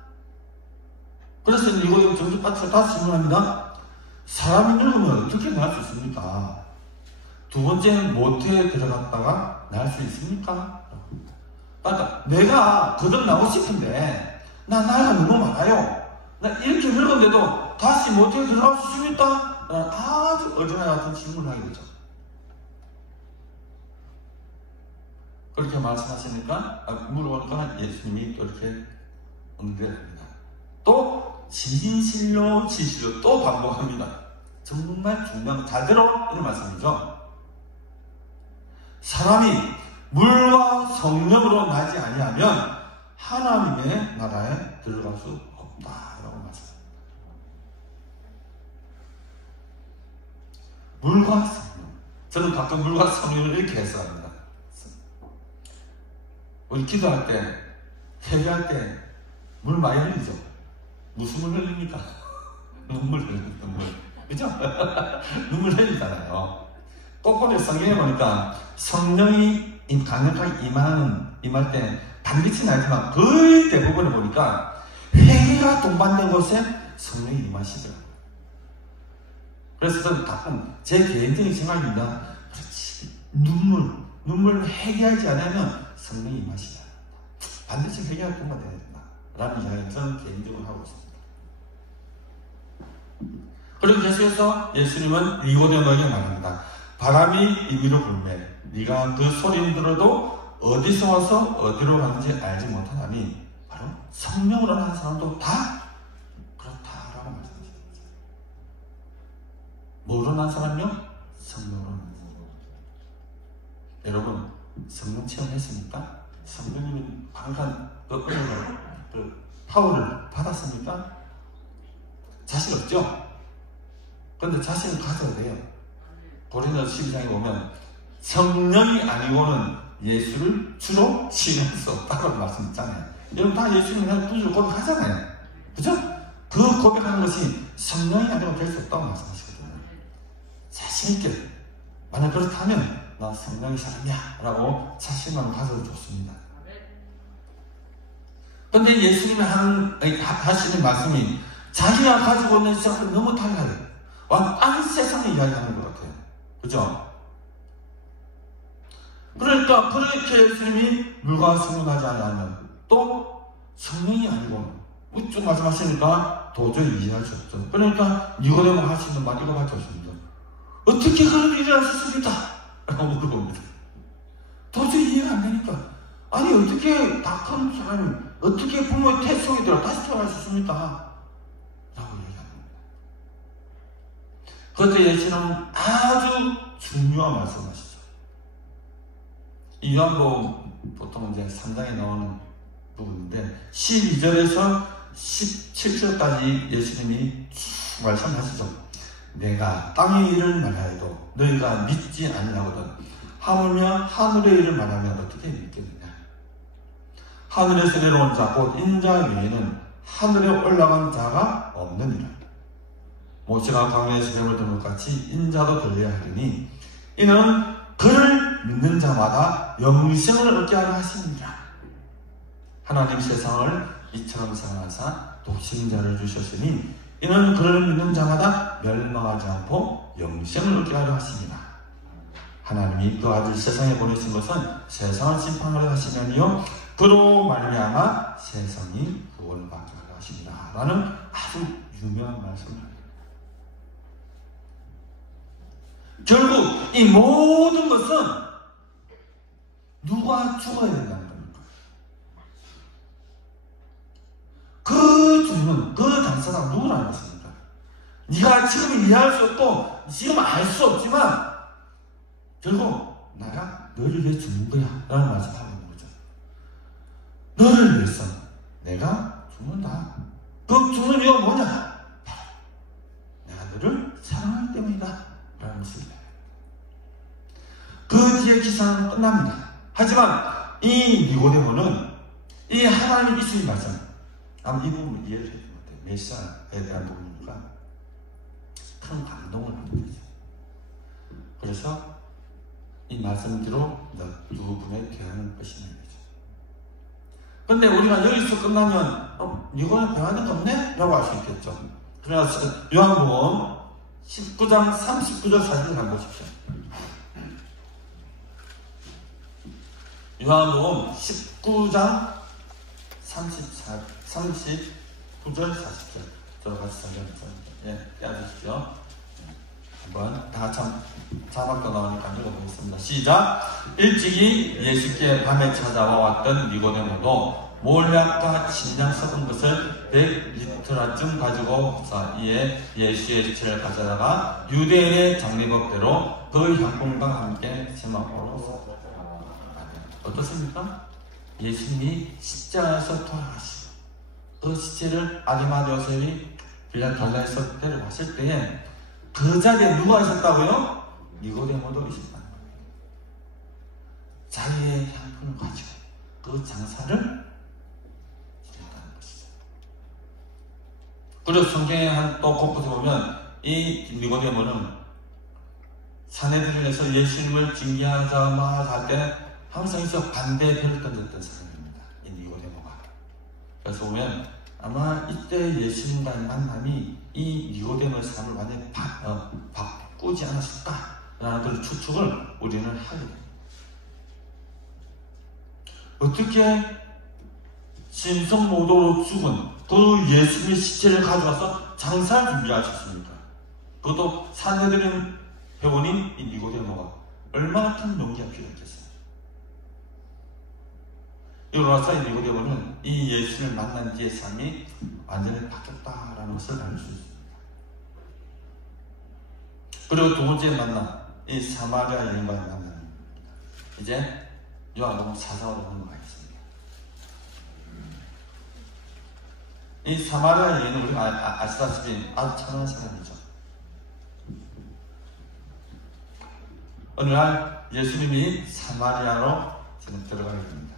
그래서 니고데모 정신바치가 다시 질문합니다. 사람이 늙으면 어떻게 날 수 있습니까? 두 번째는 모태에 들어갔다가 날 수 있습니까? 그러니까 내가 거듭 나오고 싶은데 나이가 너무 많아요. 나 이렇게 늙었는데도 다시 모태에 들어갈 수 있습니까? 아주 어린아이 같은 질문을 하게 되죠. 그렇게 말씀하시니까 물어보니까 예수님이 또 이렇게 응대합니다. 또 진실로 또 반복합니다. 정말 중요한 잘 들어 이런 말씀이죠. 사람이 물과 성령으로 나지 아니하면 하나님의 나라에 들어갈 수 없다라고 말씀합니다. 물과 성령. 저는 가끔 물과 성령을 이렇게 해석합니다. 우리 기도할 때, 회개할 때 물 많이 흘리죠. 무슨 물 흘립니까? 눈물 흘립니다. 눈물. 그죠? 눈물 흘리잖아요. 거꾸로 성경에 보니까 성령이 강력하게 임할 때 단빛이 나지만 거의 대부분을 보니까 회개가 동반된 곳에 성령이 임하시더라고요. 그래서 저는 가끔 제 개인적인 생각입니다. 그렇지. 눈물 회개하지 않으면 성령이 임하시다. 반드시 회개할 동반돼야 된다. 라는 이야기를 저는 개인적으로 하고 있습니다. 그리고 계속해서 예수님은 니고데모에게 말합니다. 바람이 이 위로 불매 네가 그 소리를 들어도 어디서 와서 어디로 가는지 알지 못하나니 바로 성령으로 하는 사람도 다 그렇다라고 말씀하십니다. 뭐로 난 사람이요? 성령으로 난 사람. 여러분 성령 체험했습니까? 성령님이 강한 그 파워를 받았습니까? 자신 없죠? 그런데 자신을 가져야 돼요. 고린도 12장에 보면 성령이 아니고는 예수를 주로 시인할 수 없다고 말씀 있잖아요. 여러분 다 예수님을 그냥 두줄 고백하잖아요. 그죠? 그 고백하는 것이 성령이 아니고 될 수 없다고 말씀하시거든요. 자신있게 만약 그렇다면 나 성령의 사람이야 라고 자신감을 가져도 좋습니다. 그런데 예수님이 하시는 말씀이 자기가 가지고 있는 생각을 너무 달라요. 딴 세상의 이야기하는 것 같아요. 그죠? 그러니까 그렇게 예수님이 물과 성령하지 않으면 또 성령이 아니고 쭉 말씀하시니까 도저히 이해할 수 없죠. 그러니까 니고데모 할 수 있는 말 이거밖에 없습니다. 어떻게 그런 일이 할 수 있습니까? 라고 물어봅니다. 도저히 이해가 안 되니까 아니 어떻게 다 큰 사람이 어떻게 부모의 태 속에 들어 다시 태어날 수 있습니까? 라고 얘기합니다. 그런데 예수님은 아주 중요한 말씀하시죠. 이 요한복음 보통 이제 3장에 나오는 부분인데 12절에서 17절까지 예수님이 쭉 말씀하시죠. 내가 땅의 일을 말하여도 너희가 믿지 아니하거든 하물며 하늘의 일을 말하면 어떻게 믿겠느냐. 하늘에서 내려온 자 곧 인자 외에는 하늘에 올라간 자가 없느니라. 모세가 광야에서 뱀을 든 것 같이 인자도 들려야 하리니 이는 그를 믿는 자마다 영생을 얻게 하려 하시니라. 하나님 세상을 이처럼 사랑하사 독생자를 주셨으니 이는 그를 믿는 자마다 멸망하지 않고 영생을 얻게 하려 하시니라. 하나님이 그 아들 세상에 보내신 것은 세상을 심판하려 하시려니요 그로 말미암아 세상이 구원받게 하려 하시니라. 라는 아주 유명한 말씀을 합니다. 결국 이 모든 것은 누가 죽어야 된다는 겁니까? 그 주는 그 당사자가 누구라는 것입니까? 네가 지금 이해할 수 없고 지금 알 수 없지만 결국 나가 너를 위해 죽는 거야 라는 말씀을 하고 있는 거죠. 너를 위해서 내가 죽는다. 그 죽는 이유가 뭐냐? 내가 너를 사랑하기 때문이다 라는 것입니다. 그 뒤에 기사는 끝납니다. 하지만 이 니고데모는 이 하나님의 이수의 말씀 아마 이 부분을 이해를 해야 될 것 같아요. 메시아에 대한 부분이니까 큰 감동을 받게 되죠. 그래서 이 말씀대로 두 분의 대화는 끝이 나는 거죠. 근데 우리가 여기서 끝나면 니고데모 배워야 거 없네? 라고 할 수 있겠죠. 그래서 요한복음 19장 39절 40절 한번 보십시오. 요한복음 19장 39절 40절 저와 같이 떼어주십시오. 한번 다 자막도 나오니까 읽어보겠습니다. 시작. 일찍이 예수께 밤에 찾아와 왔던 니고데모도 몰약과 진장 섞은 것을 100리터라쯤 가지고 이에 예수의 시체를 가져다가 유대인의 장례법대로 그 향품과 함께 제막으로 어떻습니까? 예수님이 십자가에서 돌아가시고 그 시체를 아리마대 요셉이 빌라달라에서 데려갔을 때에 그 자리에 누가 있었다고요? 니고데모도 있었다는 거예요. 자기의 향품을 가지고 그 장사를 했다는 것이죠. 그리고 성경에 또 곳곳에 보면 이 니고데모는 사내들에서 예수님을 징계하자마자 할 때 항상 반대의 표를 던졌던 사람입니다. 이 니고데모가. 그래서 보면 아마 이때 예수님과의 만남이 이 니고데모의 삶을 완전히 바꾸지 않았을까라는 그런 추측을 우리는 하게 됩니다. 어떻게 신성모독으로 죽은 그 예수님의 시체를 가져와서 장사를 준비하셨습니까? 그것도 산헤드린 회원인 이 니고데모가 얼마나 큰 용기가 필요했겠어요. 이로써 이 니고데모는 이 예수를 만난 뒤의 삶이 완전히 바뀌었다라는 것을 알 수 있습니다. 그리고 두 번째 만남, 이 사마리아 여인과의 만남입니다. 이제 요한복음 4장으로 넘어가겠습니다. 이 사마리아 여인은 우리가 아시다시피 아주 천한 사람이죠. 어느 날 예수님이 사마리아로 지금 들어가게 됩니다.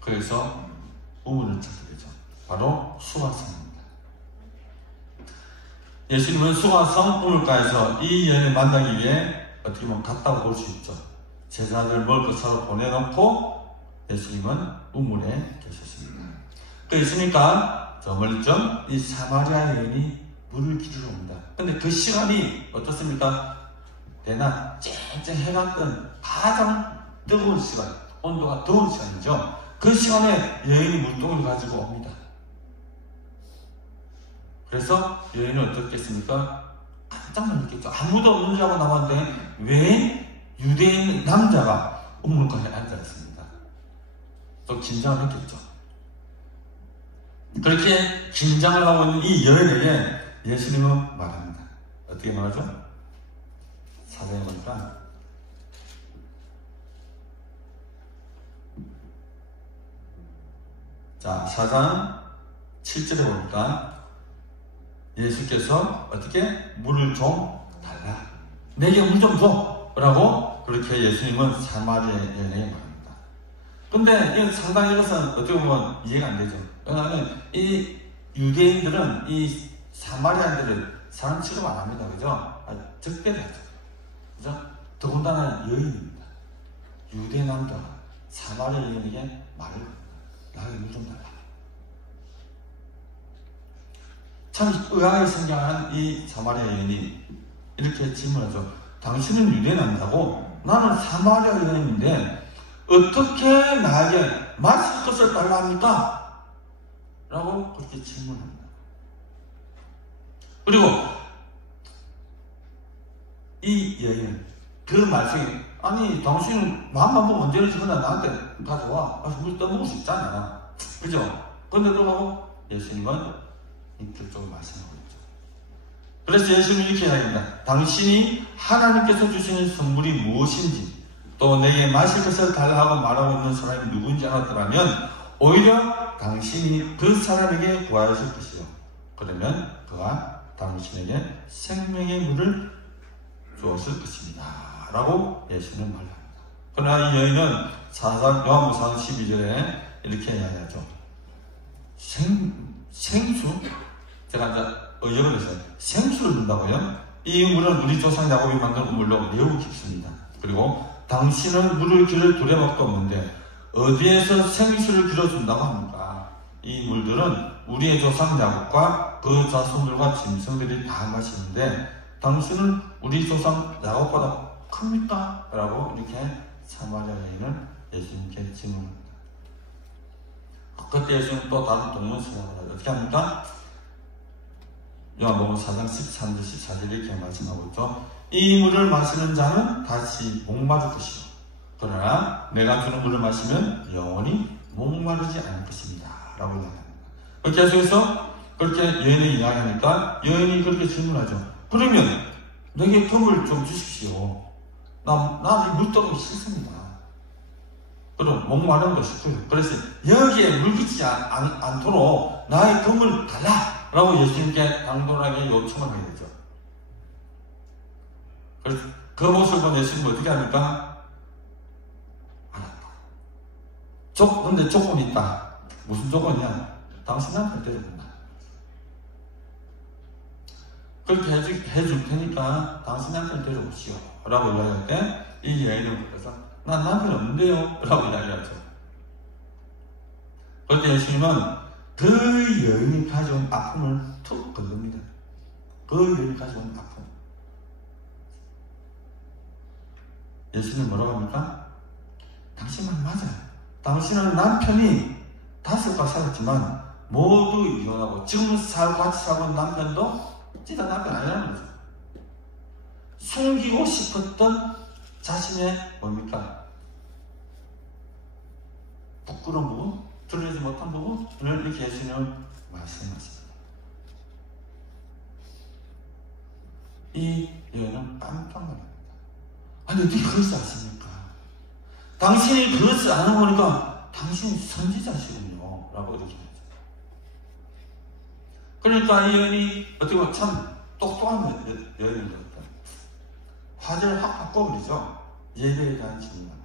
그래서 우물을 찾게 되죠. 바로 수가성입니다. 예수님은 수가성 우물가에서 이 여인을 만나기 위해 어떻게 보면 갔다고 볼 수 있죠. 제자들 먹을 것 사러 보내놓고 예수님은 우물에 계셨습니다. 그랬으니까 저 멀리쯤 이 사마리아 여인이 물을 기르러 옵니다. 근데 그 시간이 어떻습니까? 대낮 쨍쨍 해가 뜬 가장 뜨거운 시간, 온도가 더운 시간이죠. 그 시간에 여인이 물동을 가지고 옵니다. 그래서 여인은 어떻겠습니까? 깜짝 놀랐겠죠. 아무도 없는 줄 알고 나왔는데 왜 유대인 남자가 우물가에 앉아있습니다. 또 긴장을 했겠죠. 그렇게 긴장을 하고 있는 이 여인에게 예수님은 말합니다. 어떻게 말하죠? 사장에 보니까 자, 4장 7절에 보니까 예수께서 어떻게 물을 좀 달라. 내게 물 좀 줘. 라고 그렇게 예수님은 사마리아 여인에게 말합니다. 근데 이 상당히 이것은 어떻게 보면 이해가 안 되죠. 왜냐하면 이 유대인들은 이 사마리아인들을 사람 취급 안 합니다. 그죠? 적대하죠. 그죠? 더군다나 여인입니다. 유대 남자가 사마리아 여인에게 말을 나에게 물 좀 달라. 참 의아하게 생각한 이 사마리아 여인이 이렇게 질문하죠. 당신은 유대 남자고 나는 사마리아 여인인데 어떻게 나에게 마실 것을 달라 합니까? 라고 그렇게 질문합니다. 그리고 이 여인 그 말씀이 아니 당신은 마음만 보면 언제든지 그냥 나한테 가져와 물 떠먹을 수 있잖아. 그죠? 그런데도 예수님은 인격적으로 말씀하고 있죠. 그래서 예수님이 이렇게 이야기합니다. 당신이 하나님께서 주시는 선물이 무엇인지 또 내게 마실 것을 달라고 말하고 있는 사람이 누구인지 알았더라면 오히려 당신이 그 사람에게 구하였을 것이요. 그러면 그가 당신에게 생명의 물을 주었을 것입니다. 라고 예수님은 말합니다. 그러나 이 여인은 요한복음 4장 12절에 이렇게 이야기하죠. 생수? 제가 이제 의역을 했어요. 생수를 준다고요? 이 물은 우리 조상 야곱이 만든 우물로 매우 깊습니다. 그리고 당신은 물을 기를 두려움도 없는데 어디에서 생수를 길어준다고 합니까? 이 물들은 우리의 조상 야곱과 그 자손들과 짐승들이 다 마시는데 당신은 우리 조상 야곱보다 큽니까? 라고 이렇게 사마리아 여인을 예수님께 질문합니다. 그때 예수님은 또 다른 동문서를 하고 어떻게 합니까? 요한복음 4장 13절 14절 이렇게 말씀하고 있죠. 이 물을 마시는 자는 다시 목마를 것이요 그러나 내가 주는 물을 마시면 영원히 목마르지 않을 것입니다 라고 이야기합니다. 그렇게 해서 그렇게 여인이 이야기하니까 여인이 그렇게 질문하죠. 그러면 내게 금을 좀 주십시오. 나 이 물도록 싫습니다. 그럼 목마른 거 싶고요. 그래서 여기에 물기지 않도록 나의 금을 달라 라고 예수님께 당돌하게 요청을 하게 되죠. 그래서 그 모습을 본 예수님은 어떻게 합니까? 알았다. 근데 조건이 있다. 무슨 조건이냐? 당신 남편 데려온다. 그렇게 해줄 테니까 당신 남편 데려오시오 라고 이야기할 때 이 여인은 그래서 난 남편 없는데요 라고 이야기하죠. 그때 예수님은 그 여인이 가져온 아픔을 툭 건듭니다. 그 여인이 가져온 아픔. 예수님 뭐라고 합니까? 당신 말 맞아요. 당신은 남편이 5번 살았지만 모두 이혼하고 지금 같이 살고 남편도 진짜 남편 아니라는 거죠. 숨기고 싶었던 자신의 뭡니까? 부끄러운 부분, 드러내지 못한 부분을 이렇게 예수님은 말씀하십니다. 이 여인은 깜짝 놀랍니다. 아니 어떻게 그것을 아십니까? 당신이 그것을 아는 거니까 당신이 선지자시군요 라고 이렇게 하죠. 그러니까 이 여인이 어떻게 보면 참 똑똑한 여인이었다. 화제를 확 바꿔버리죠. 예배에 대한 질문입니다.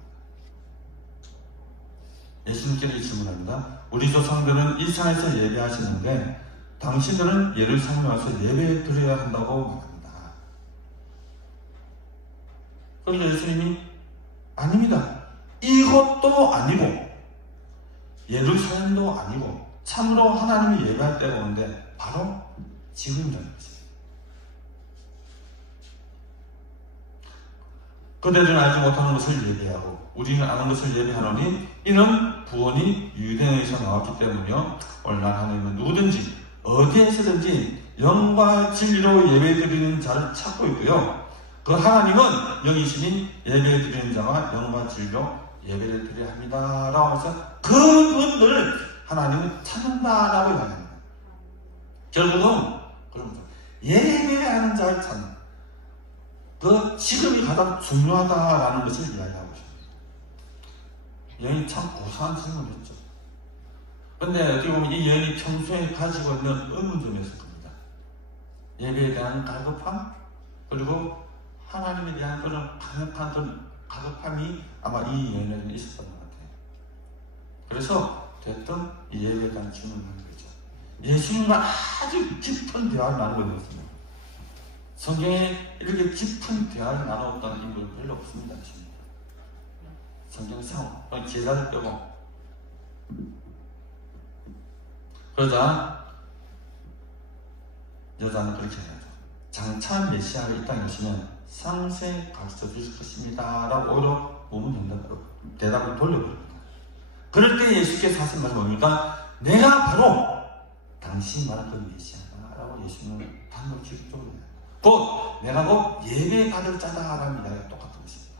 예수님께서 질문합니다. 우리 조상들은 이 산에서 예배하시는데 당신들은 예루살렘에 와서 예배 드려야 한다고 말합니다. 그래서 예수님이 아닙니다. 이것도 아니고 예루살렘도 아니고 참으로 하나님이 예배할 때가 오는데 바로 지금이라는 것입니다. 그대들은 알지 못하는 것을 예배하고 우리는 아는 것을 예배하노니 이는 구원이 유대인에서 나왔기 때문이요. 오늘날 하나님은 누구든지 어디에서든지 영과 진리로 예배드리는 자를 찾고 있고요. 그 하나님은 영이시니 예배드리는 자와 영과 진리로 예배를 드려야 합니다 라고 해서 그분들을 하나님은 찾는다라고 이야기합니다. 결국은 그런 거죠. 예배하는 자를 찾는 그 지금이 가장 중요하다라는 것을 이야기하고 있습니다. 여인이 참 고상한 질문을 했죠. 그런데 어떻게 보면 이 여인이 평소에 가지고 있는 의문점이었을 겁니다. 예배에 대한 갈급함 그리고 하나님에 대한 그런 강력한 그런 갈급함이 아마 이 여인에게는 있었던 것 같아요. 그래서 됐든 이 예배에 대한 질문을 하는 거죠. 예수님과 아주 깊은 대화를 나누고 있습니다. 성경에 이렇게 깊은 대화를 나눴던 인물 별로 없습니다. 성경상 제자를 빼고. 그러자 여자는 그렇게 해야죠. 장차 메시아가 이 땅에 오시면 상세 가르쳐 주실 것입니다 라고 오히려 의문정답으로 대답을 돌려버립니다. 그럴 때 예수께서 하신 말은 뭡니까? 내가 바로 당신이 말한 그 메시아다 라고 예수님은 단독 기록적으로 해요. 곧 내가 곧 예배 받을 자다라는 이야기가 똑같은 것입니다.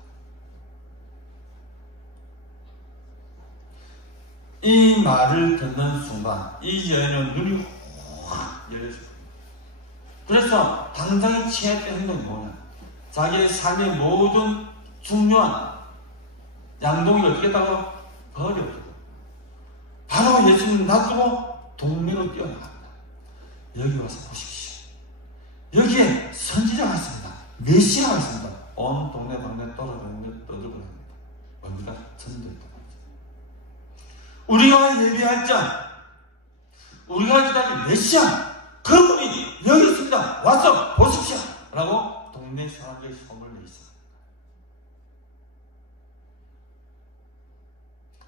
이 말을 듣는 순간 이 여인은 눈이 확 열려집니다. 그래서 당장에 취했던 행동이 뭐냐? 자기의 삶의 모든 중요한 양동이를 어떻게 했다고? 버려두고 바로 예수님을 놔두고 동네로 뛰어나갑니다. 여기 와서 보십시오. 여기에 선지자가 있습니다. 메시아가 있습니다. 온 동네 돌아다니며 떠들고 다닙니다. 뭡니까? 전도했다. 우리가 예배할 자, 우리가 기다린 메시아, 그분이 여기 있습니다. 와서 보십시오. 라고 동네 사람들이 소문을 내있습니다.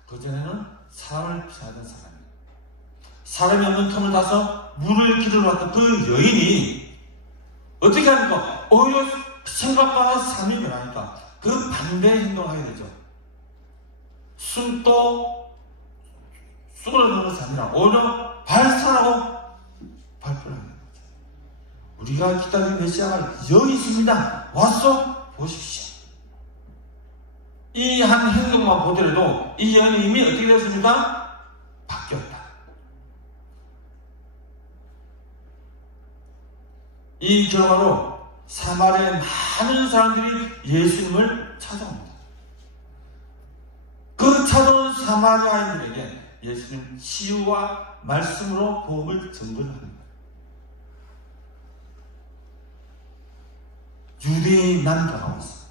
그전에는 사람을 피하던 사람이 없는 틈을 타서 물을 기르러 왔던 그 여인이 어떻게 합니까? 오히려 생각보다 삶이 변하니까 그 반대의 행동을 하게 되죠. 숨도 쏟아내는 것이 아니라 오히려 발산하고 발표를 하는 거죠. 우리가 기다리는 메시아가 여기 있습니다. 와서 보십시오. 이 한 행동만 보더라도 이 여인이 이미 어떻게 됐습니까? 바뀌었다. 이 결과로 사마리아의 많은 사람들이 예수님을 찾아옵니다. 그 찾아온 사마리아인들에게 예수님 치유와 말씀으로 복음을 전달합니다. 유대인 남자가 왔어.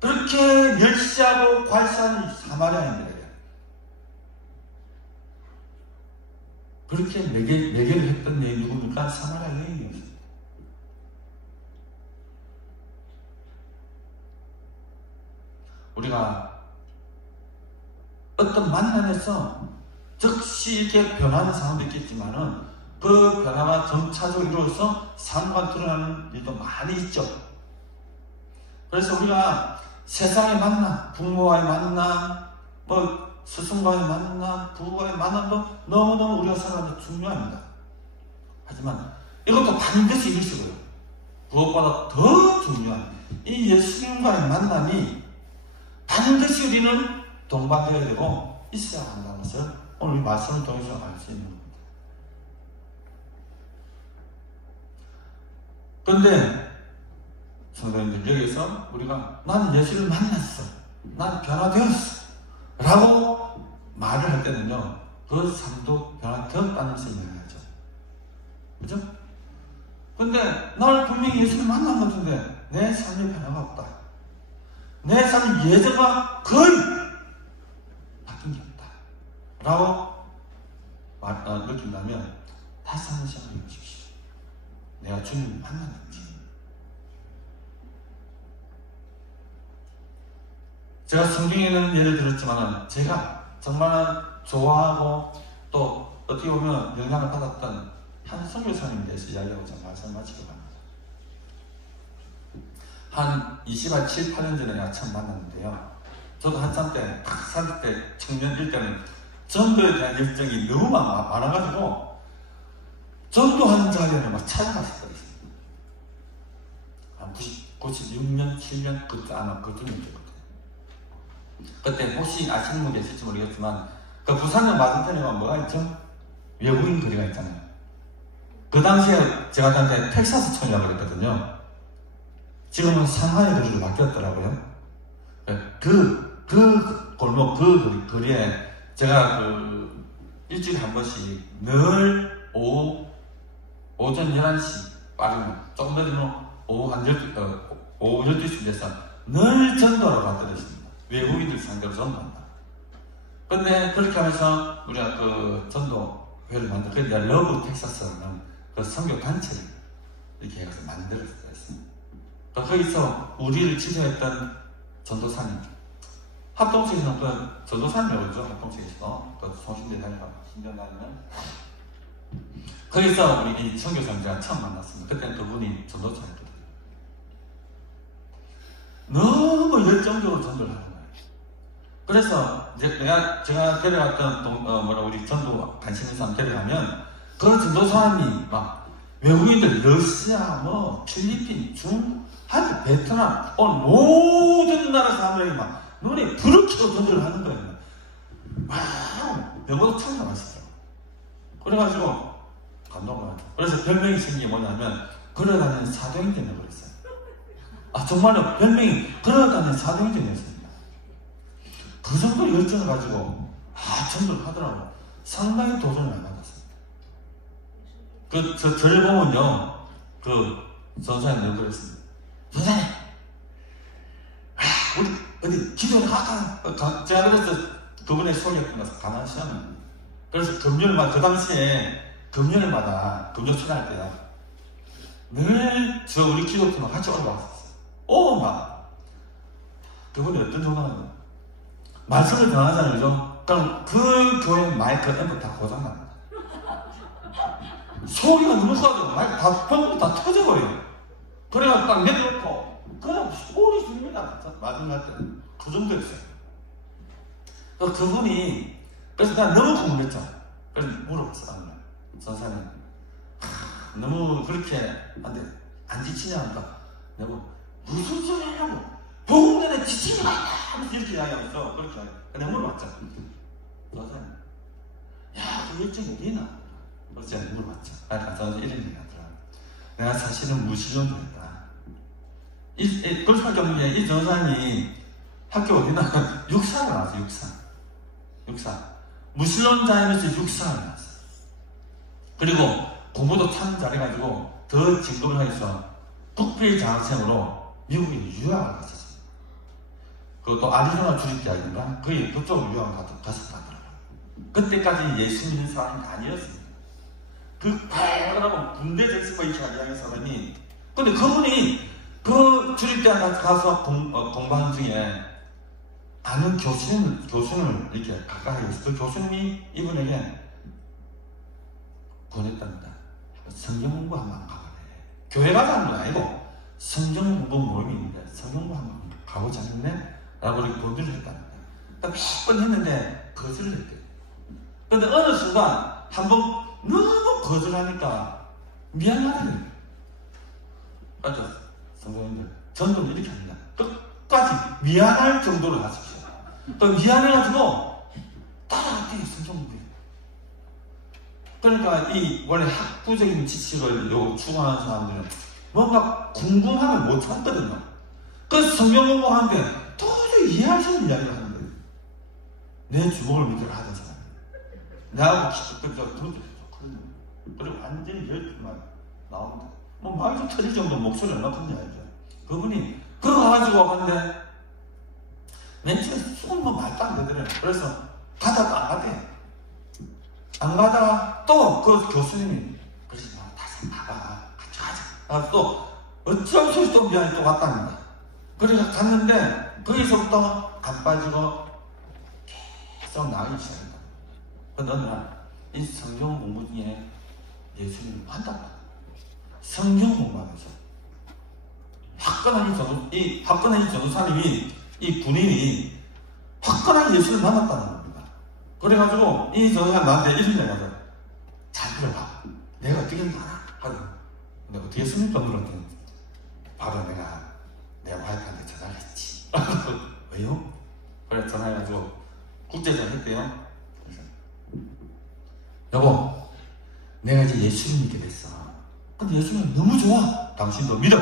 그렇게 멸시하고 괄시하는 사마리아인들에게 그렇게 매개를 했던 내 누굽니까? 사마리아 여인이었습니다. 우리가 어떤 만남에서 즉시 이렇게 변하는 상황도 있겠지만은 그 변화가 점차적으로 이루어서 삶과 드러나는 일도 많이 있죠. 그래서 우리가 세상의 만남, 부모와의 만남, 스승과의 만남, 부부와의 만남도 너무너무 우리가 살아가는 데 중요합니다. 하지만 이것도 반드시 이루시고요. 그것보다 더 중요한 이 예수님과의 만남이 반드시 우리는 동반되어야 되고 있어야 한다는 것을 오늘 이 말씀을 통해서 알 수 있는 겁니다. 그런데 성도님들, 여기서 우리가 나는 예수를 만났어, 난 변화되었어 라고 말을 할 때는요, 그 삶도 변화되었다는 것을 말하죠. 그죠? 근데 나는 분명히 예수를 만난 것 같은데 내 삶에 변화가 없다, 내 삶 예전과 거의 바뀐 게 없다 라고 느낀다면 다시 한번 생각해 보십시오. 내가 주님을 만났는지. 제가 성경에는 예를 들었지만 제가 정말 좋아하고 또 어떻게 보면 영향을 받았던 한 선교사님에 대해서 이야기하고자 말씀을 마치려고 합니다. 한 27, 8년 전에 내가 처음 만났는데요. 저도 한참 때, 딱 살 때, 청년일 때는 전도에 대한 열정이 너무 많아가지고 전도하는 자리에는 막 찾아갔었어요. 한 96년, 7년, 그때 아마 그쯤이었거든요. 그때 혹시 아시는 분 계실지 모르겠지만 그 부산역 맞은편에 가면 뭐가 있죠? 외국인 거리가 있잖아요. 그 당시에 제가 다닐 때 텍사스촌이라고 그랬거든요. 지금은 상하이 거리로 바뀌었더라고요. 그 골목, 그 거리에 제가 일주일에 한 번씩 늘 오전 11시 빠르면 조금 더 되면 오후 12시 돼서 늘 전도하러 갔더랬습니다. 외국인들 상대로 전도한다. 근데 그렇게 하면서 우리가 그 전도회를 만들고, 그래서 러브 텍사스라는 그 선교 단체를 이렇게 해서 만들었어요. 거기서 우리를 지도했던 전도사님, 합동식에서는 그 전도사님이라고 그러죠. 합동식에서 그 송신대 다니고 신전 다니면 거기서 우리 이 선교사님 제가 처음 만났습니다. 그때는 그분이 전도사였거든요. 너무 열정적으로 전도를 하는 거예요. 그래서 제가 데려갔던 우리 전도 관심 있는 사람 데려가면 그 전도사님이 막 외국인들 러시아, 필리핀, 중국, 한 베트남, 모든 나라 사람들이 막 눈에 불을 켜고 전도를 하는 거예요. 영어도 참 잘하시더라고요. 그래가지고 감동을 하죠. 그래서 별명이 생긴 게 뭐냐면 걸어다니는 사도행전이라고 그랬어요. 정말로 별명이 걸어다니는 사도행전이었습니다. 그 정도 열정을 가지고 전도를 하더라고요. 상당히 도전을 많이 받았습니다. 저를 보면요, 전사님 그랬습니다. 전사님, 우리 어디 기도를 할까? 제가 그래서 그분의 소개했던 것을 가만시하면, 그래서 금요일마다, 그 당시에 금요일마다 금요 출연할 때요, 늘 우리 기도팀하고 같이 올라왔었어요. 그분이 어떤 정도는 말씀을 전하잖아요, 그죠? 그럼 그 교회 마이크 앰프 다 고장납니다. 소리가 너무 커가지고 마이크 다 터져버려요. 그래가 딱 내려놓고 그냥 소리 줍니다. 마지막 때는 그 정도였어요. 그분이, 그래서 난 너무 궁금했죠. 그래서 물어봤어. 전사님, 너무 그렇게 안 지치냐 하니까 내가 무슨 소리 하냐고, 복음전에 지치냐 하면서 이렇게 이야기하면서 그렇게 내가 물어봤죠. 전사님, 야, 그 일정이 어디 있나? 그래서 제가 물어봤죠. 전사 이런 얘기 하더라. 내가 사실은 무신론도 했다. 그럴 수밖에 없는 게, 이 전사님이 학교 어디나 육사를 나왔어. 육사. 무신론자이면서 육사를 나왔어. 그리고 공부도 참 잘해가지고 더 진급을 해서 국비 장학생으로 미국에 유학을 갔었어요. 그것도 아리조나 주립대학인가? 거의 그쪽으로 유학을 갔었다더라고요. 그때까지 예수 믿는 사람이 아니었습니다. 그 발랄하고 군대 적성과 이렇게 이야기하는 사람이, 근데 그분이 그 주립대학 가서 공부하는 중에 아는 교수님을 이렇게 가까이 해서 그 교수님이 이분에게 권했답니다. 성경 공부 한번 가보래. 교회 가자는 건 아니고 성경 공부 모임이 있는데 성경 공부 한번 가보자 했네? 라고 이렇게 권유를 했답니다. 몇 번 했는데 거절을 했대요. 근데 어느 순간 한번 너무 거절하니까 미안하더래요. 맞죠? 성도님들, 전도는 이렇게 합니다. 끝까지 미안할 정도로 하십시오. 또 미안해가지고 따라갈게요, 성경 공부에. 그러니까 이 원래 학구적인 지식을 추구하는 사람들은 뭔가 궁금하면 못 참거든요. 그래서 성경 공부하는데 도저히 이해할 수 없는 이야기를 하는 거예요. 내 주먹을 믿으라 하던 사람. 내하고 그리고 완전히 열심만 나옵니다. 뭐 말도 터질 정도 목소리를 넣거든요. 그분이 그거 가지고 하는데 맨 처음에 조금 뭐 말도 안 되더래요. 그래서 가다가 안 가대요. 안 가다가 또 그 교수님이 그러지 마, 다시 가봐, 같이 가자. 또 어쩔 수 없이 또 미안해 또 갔답니다. 그래서 갔는데 거기서부터 안 빠지고 계속 나가기 시작합니다. 어느 날 이 성경 공부 중에 예수님을 만났다. 성경 공부하면서 화끈한 이 전도사님이, 이 군인이 화끈한 예수를 만났다는 겁니다. 그래가지고 이 전도사님 나한테 이런 얘기 하죠. 잘 들어봐. 내가 어떻게 했는지 알아? 하더니 내가 어떻게 했습니까? 물었더니 바로 내가 와이프한테 전화를 했지. 왜요? 그래 전화해가지고 국제전화 했대요. 그래서 여보, 내가 이제 예수를 믿게 됐어. 근데 예수는 너무 좋아. 당신도 믿어.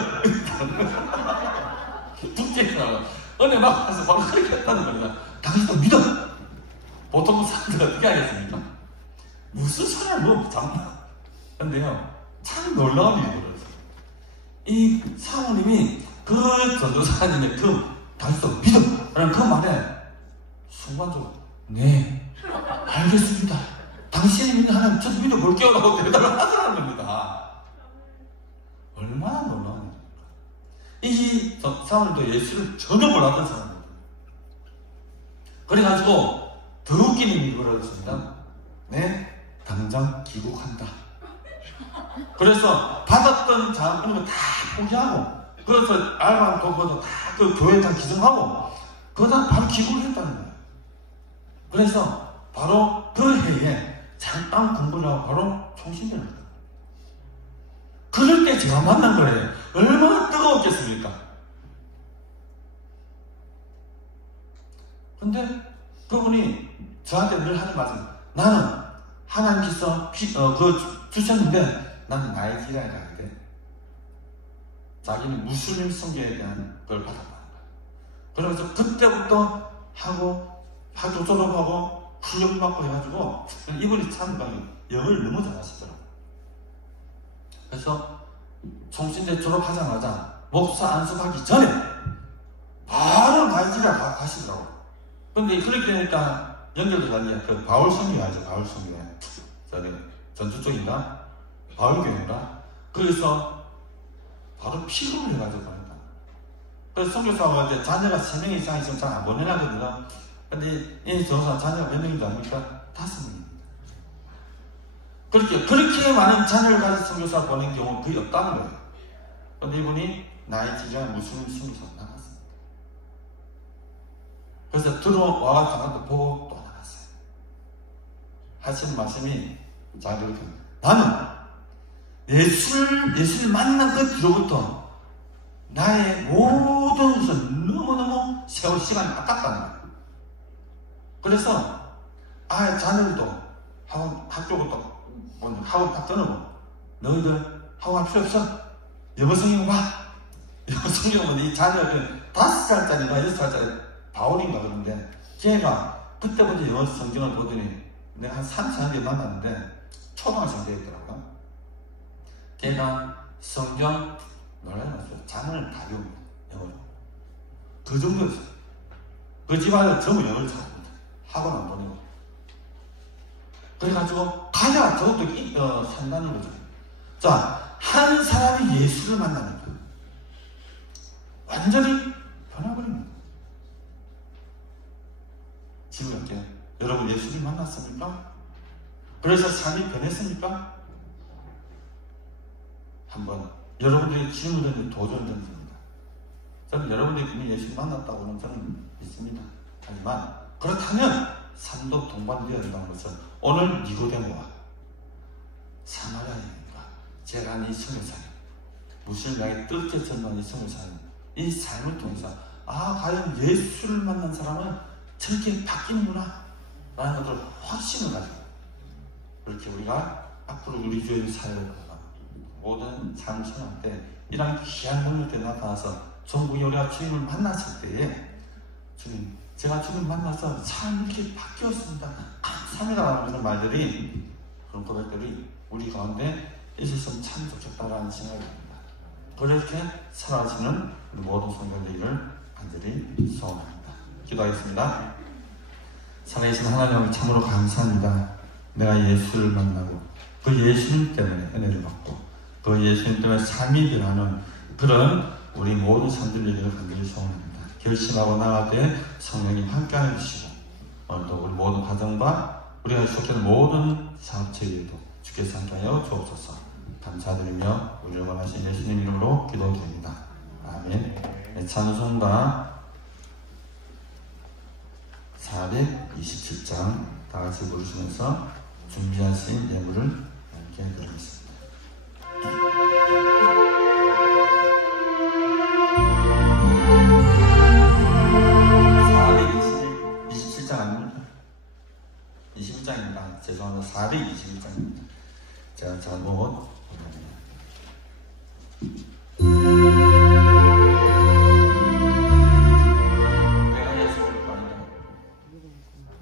국제전화 은혜 막아서 바로 그렇게 했다는 겁니다. 당신도 믿어. 보통 사람들 어떻게 하겠습니까? 무슨 소리야 뭐 장난. 근데요 참 놀라운 일이 벌어졌어요. 이 사모님이 그 전도사님의 당신도 믿어 라는 그 말에 순간적으로 네 알겠습니다. 당신이 믿는 하나님 저도 믿어볼게요 라고 대답을 하더라는 겁니다. 얼마나 놀라운 일입니까? 이 사모님도 예수를 전혀 몰랐던 사람입니다. 그래가지고 더 웃기는 일이 벌어졌습니다. 네 당장 귀국한다. 그래서 받았던 자금을 다 포기하고, 그래서 알바는 도구도 다 그 교회 다 기증하고, 그러다 바로 귀국을 했다는 거예요. 그래서 바로 그 해에 잠깐 공부를 하고 바로 총신전을 했다. 그럴 때 제가 만난 거예요. 얼마나 뜨거웠겠습니까? 근데 그분이 저한테 늘 하는 말씀, 나는 하나님께서 주셨는데 나는 나이지리아에 가야 돼. 자기는 무슬림 선교에 대한 걸 받았다는 거야. 그래서 그때부터 학교 졸업하고 훈련 받고 해가지고 이분이 참 영어를 너무 잘하시더라고요. 그래서 총신대 졸업하자마자 목사 안수하기 전에 바로 나이지리아 가시더라고요. 근데 그렇게 되니까 연결도 다니냐, 그 바울 선교 알죠? 바울 선교. 저기 전주 쪽인가? 바울 교회인가? 거기서 바로 피로를 해가지고 갑니다. 그래서 선교사가 이제 자녀가 3명 이상 있으면 잘 안 보내나거든요. 근데 이 전도사 자녀가 몇 명인지 압니까? 5명입니다. 그렇게 많은 자녀를 가진 선교사 보낸 경우는 거의 없다는 거예요. 근데 이분이 나이지리아 무슬림 선교사 나갔습니다. 그래서 들어와가지고 보고 또 하시는 말씀이 자, 그렇게 나는 예수를 만난 그 뒤로부터 나의 모든 것을 너무너무 세월 시간이 아깝다는 거예요. 그래서 자녀들도 학교부터 학원 딱 끊어고 너희들 학원 할 필요 없어. 영어 성경 봐. 영어 성경 보면 이 자녀는 5살짜리인가 6살짜리 바울인가 그런데 걔가 그때부터 영어 성경을 보더니 내가 한 3년 뒤에 만났는데 초등학생 되었더라고요. 걔가 성경 놀라놨어요. 장을 다 외웁니다. 영어로. 그 정도였어요. 그 집안에서 전부 영어를 잘합니다. 학원 안 보내고. 그래가지고 가자 저것도 산다는 거죠. 자, 한 사람이 예수를 만나니까 완전히 변화버립니다. 질문할게요. 여러분 예수를 만났습니까? 그래서 삶이 변했습니까? 한번 여러분들이 질문을 도전 던집니다. 저는 여러분들이 이미 예수를 만났다고는 저는 믿습니다. 하지만 그렇다면 삶도 동반되어야 된다는 것은 오늘 니고데모와 사마리아인과 제라니 선교사님, 무슬림에게 뜨겁게 전도하는 선교사님, 이 삶을 통해서 과연 예수를 만난 사람은 저렇게 바뀌는구나 라는 것을 확신을 가지고 그렇게 우리가 앞으로 우리 교회 사역을 모든 삶을 선할 때 이런 귀한 능력들이 나타나서 전국에 우리가 주님을 만났을 때에 주님, 제가 주님 만나서 삶이 이렇게 바뀌었습니다. 감사합니다. 라는 말들이, 그런 고백들이 우리 가운데 있었으면 참 좋겠다라는 생각이 듭니다. 그렇게 살아가시는 모든 성도들을 간절히 소원합니다. 기도하겠습니다. 살아계신 하나님을 참으로 감사합니다. 내가 예수를 만나고 그 예수님 때문에 은혜를 받고 그 예수님 때문에 삶이 변하는 그런 우리 모든 사람들에게 간절히 소원합니다. 결심하고 나갈 때 성령님 함께하여 주시고 오늘도 우리 모든 가정과 우리가 속한 모든 사업체에도 주께서 함께하여 주옵소서. 감사드리며 우리를 원하신 예수님 이름으로 기도드립니다. 아멘. 찬송가 427장 다같이 부르시면서 준비하신 예물을 함께 드리겠습니다. 427장 아닙니다. 21장입니다. 죄송합니다. 421장입니다. 제가 잘못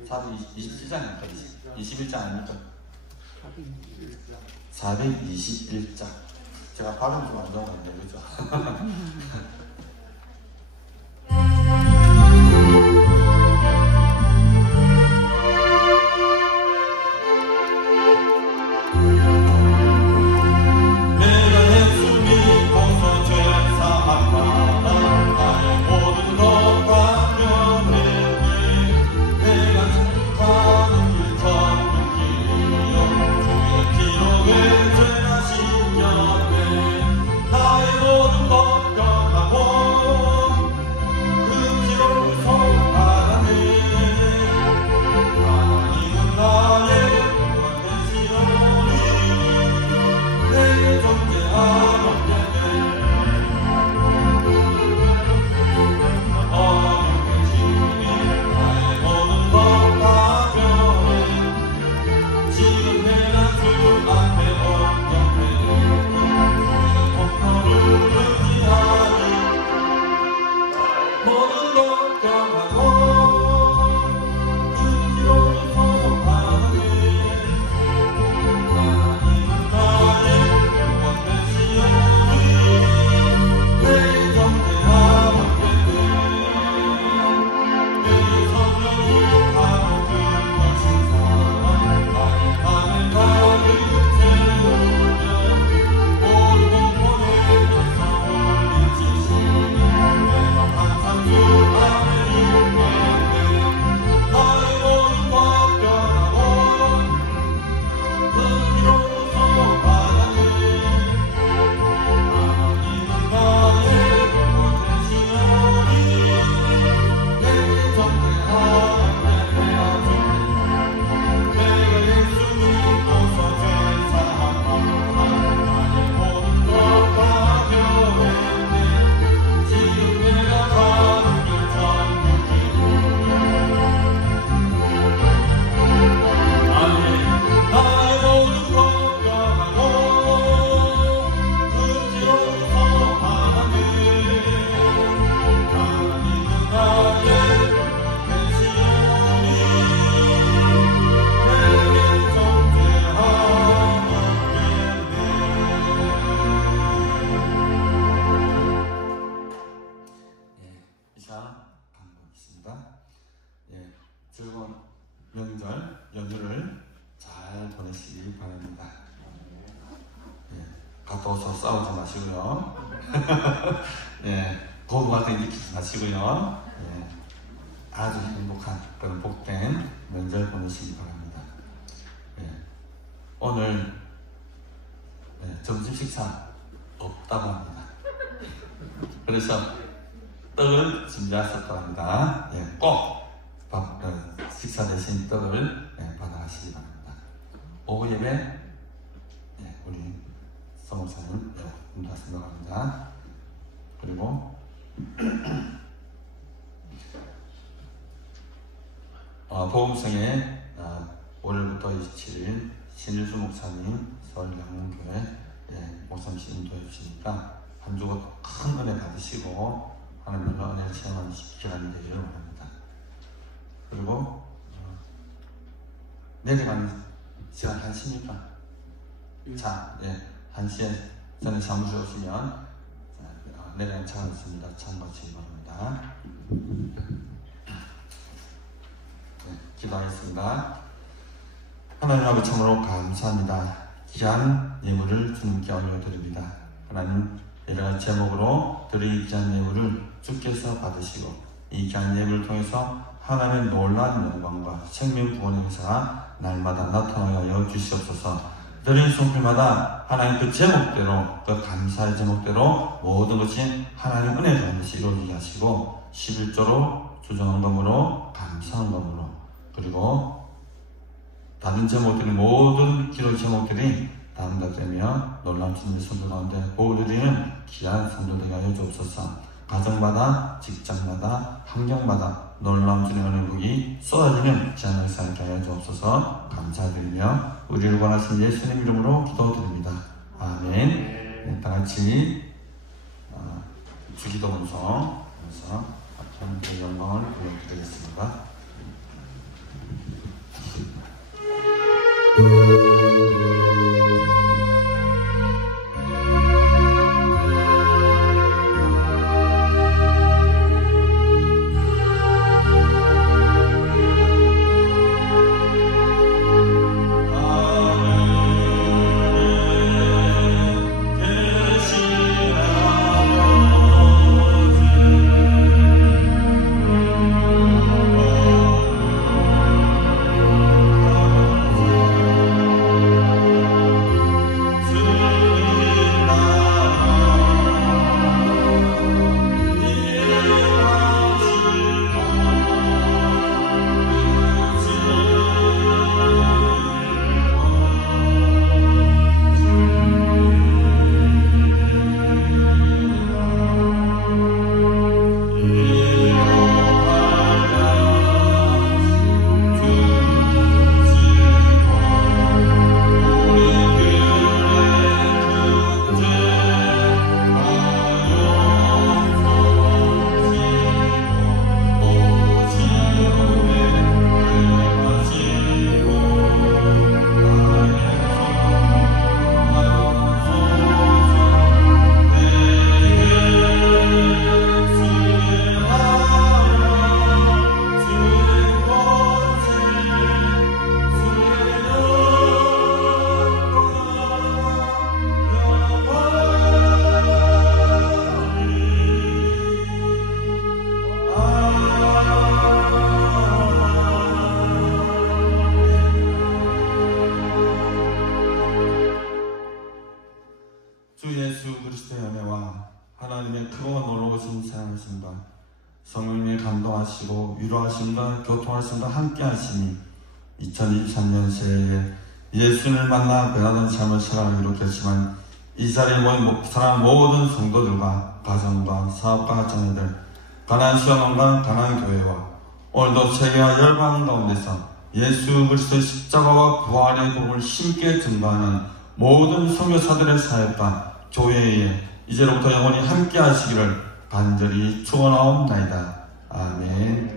427장입니다. 21장 아닙니까? 421장. 제가 발음 좀 안 좋은 건데, 그죠? 나의 모든 것 변하고 주말 잘 보내시기 바랍니다. 예, 갔다 와서 싸우지 마시고요. 예, 고부가 일으키지 마시고요. 예, 아주 행복한 그런 복된 명절 보내시기 바랍니다. 예, 오늘 점심 식사 없다고 합니다. 그래서 떡을 준비하셨다고 합니다. 예, 꼭 식사 대신 떡을 받아가시기 바랍니다. 오후 예배 우리 서목사님 인도하시려고 합니다. 그리고 보험성에 5월부터 27일 신일수 목사님 서울 양문교회 목사님 인도해 주시니까 한 주간 큰 은혜 받으시고 하나님의 은혜를 체험하는 기간이 되기를 원합니다. 그리고 내려가는 시간 1시입니까? 자, 1시에 저는 사무실에 오시면 내려가는 차가 있습니다. 참고하시기 바랍니다. 기도하겠습니다. 하나님 아버지 참으로 감사합니다. 귀한 예물을 주님께 올려드립니다. 하나님 여러가지 제목으로 드린 귀한 예물을 주께서 받으시고 이 귀한 예물을 통해서 하나님의 놀라운 영광과 생명 구원의 역사가 날마다 나타나여 주시옵소서. 드린 송필마다 하나님 그 제목대로 그 감사의 제목대로 모든 것이 하나님 은혜 가운데서 이루어지게 하시고 11조로 주정헌금으로 감사한 금으로 그리고 다른 제목들이 모든 기도 제목들이 다름다되며 놀라운 주님의 선도 가운데 보호드리는 귀한 성도되게 하여 주옵소서. 가정마다 직장마다 환경마다 놀라운 주님의 은혜복이 쏟아지는 귀한 역사를 하여 주옵소서. 감사드리며 우리를 원하신 예수님 이름으로 기도드립니다. 아멘. 다같이 주기도 본성에서 하나님께 영광을 올려드리겠습니다. 감동하시고 위로하심과 교통하심과 함께하시니 2023년 새해에 예수님을 만나 변화된 삶을 살아가기로 결심한 이 자리에 모인 사랑하는 모든 성도들과 가정과 사업가 자녀들, 가나안 수양원과 가나안 교회와 오늘도 세계와 열방 가운데서 예수 그리스도의 십자가와 부활의 복음을 힘께 증거하는 모든 선교사들의 사역과 교회에 이제로부터 영원히 함께 하시기를 간절히 축원하옵나이다. 아멘.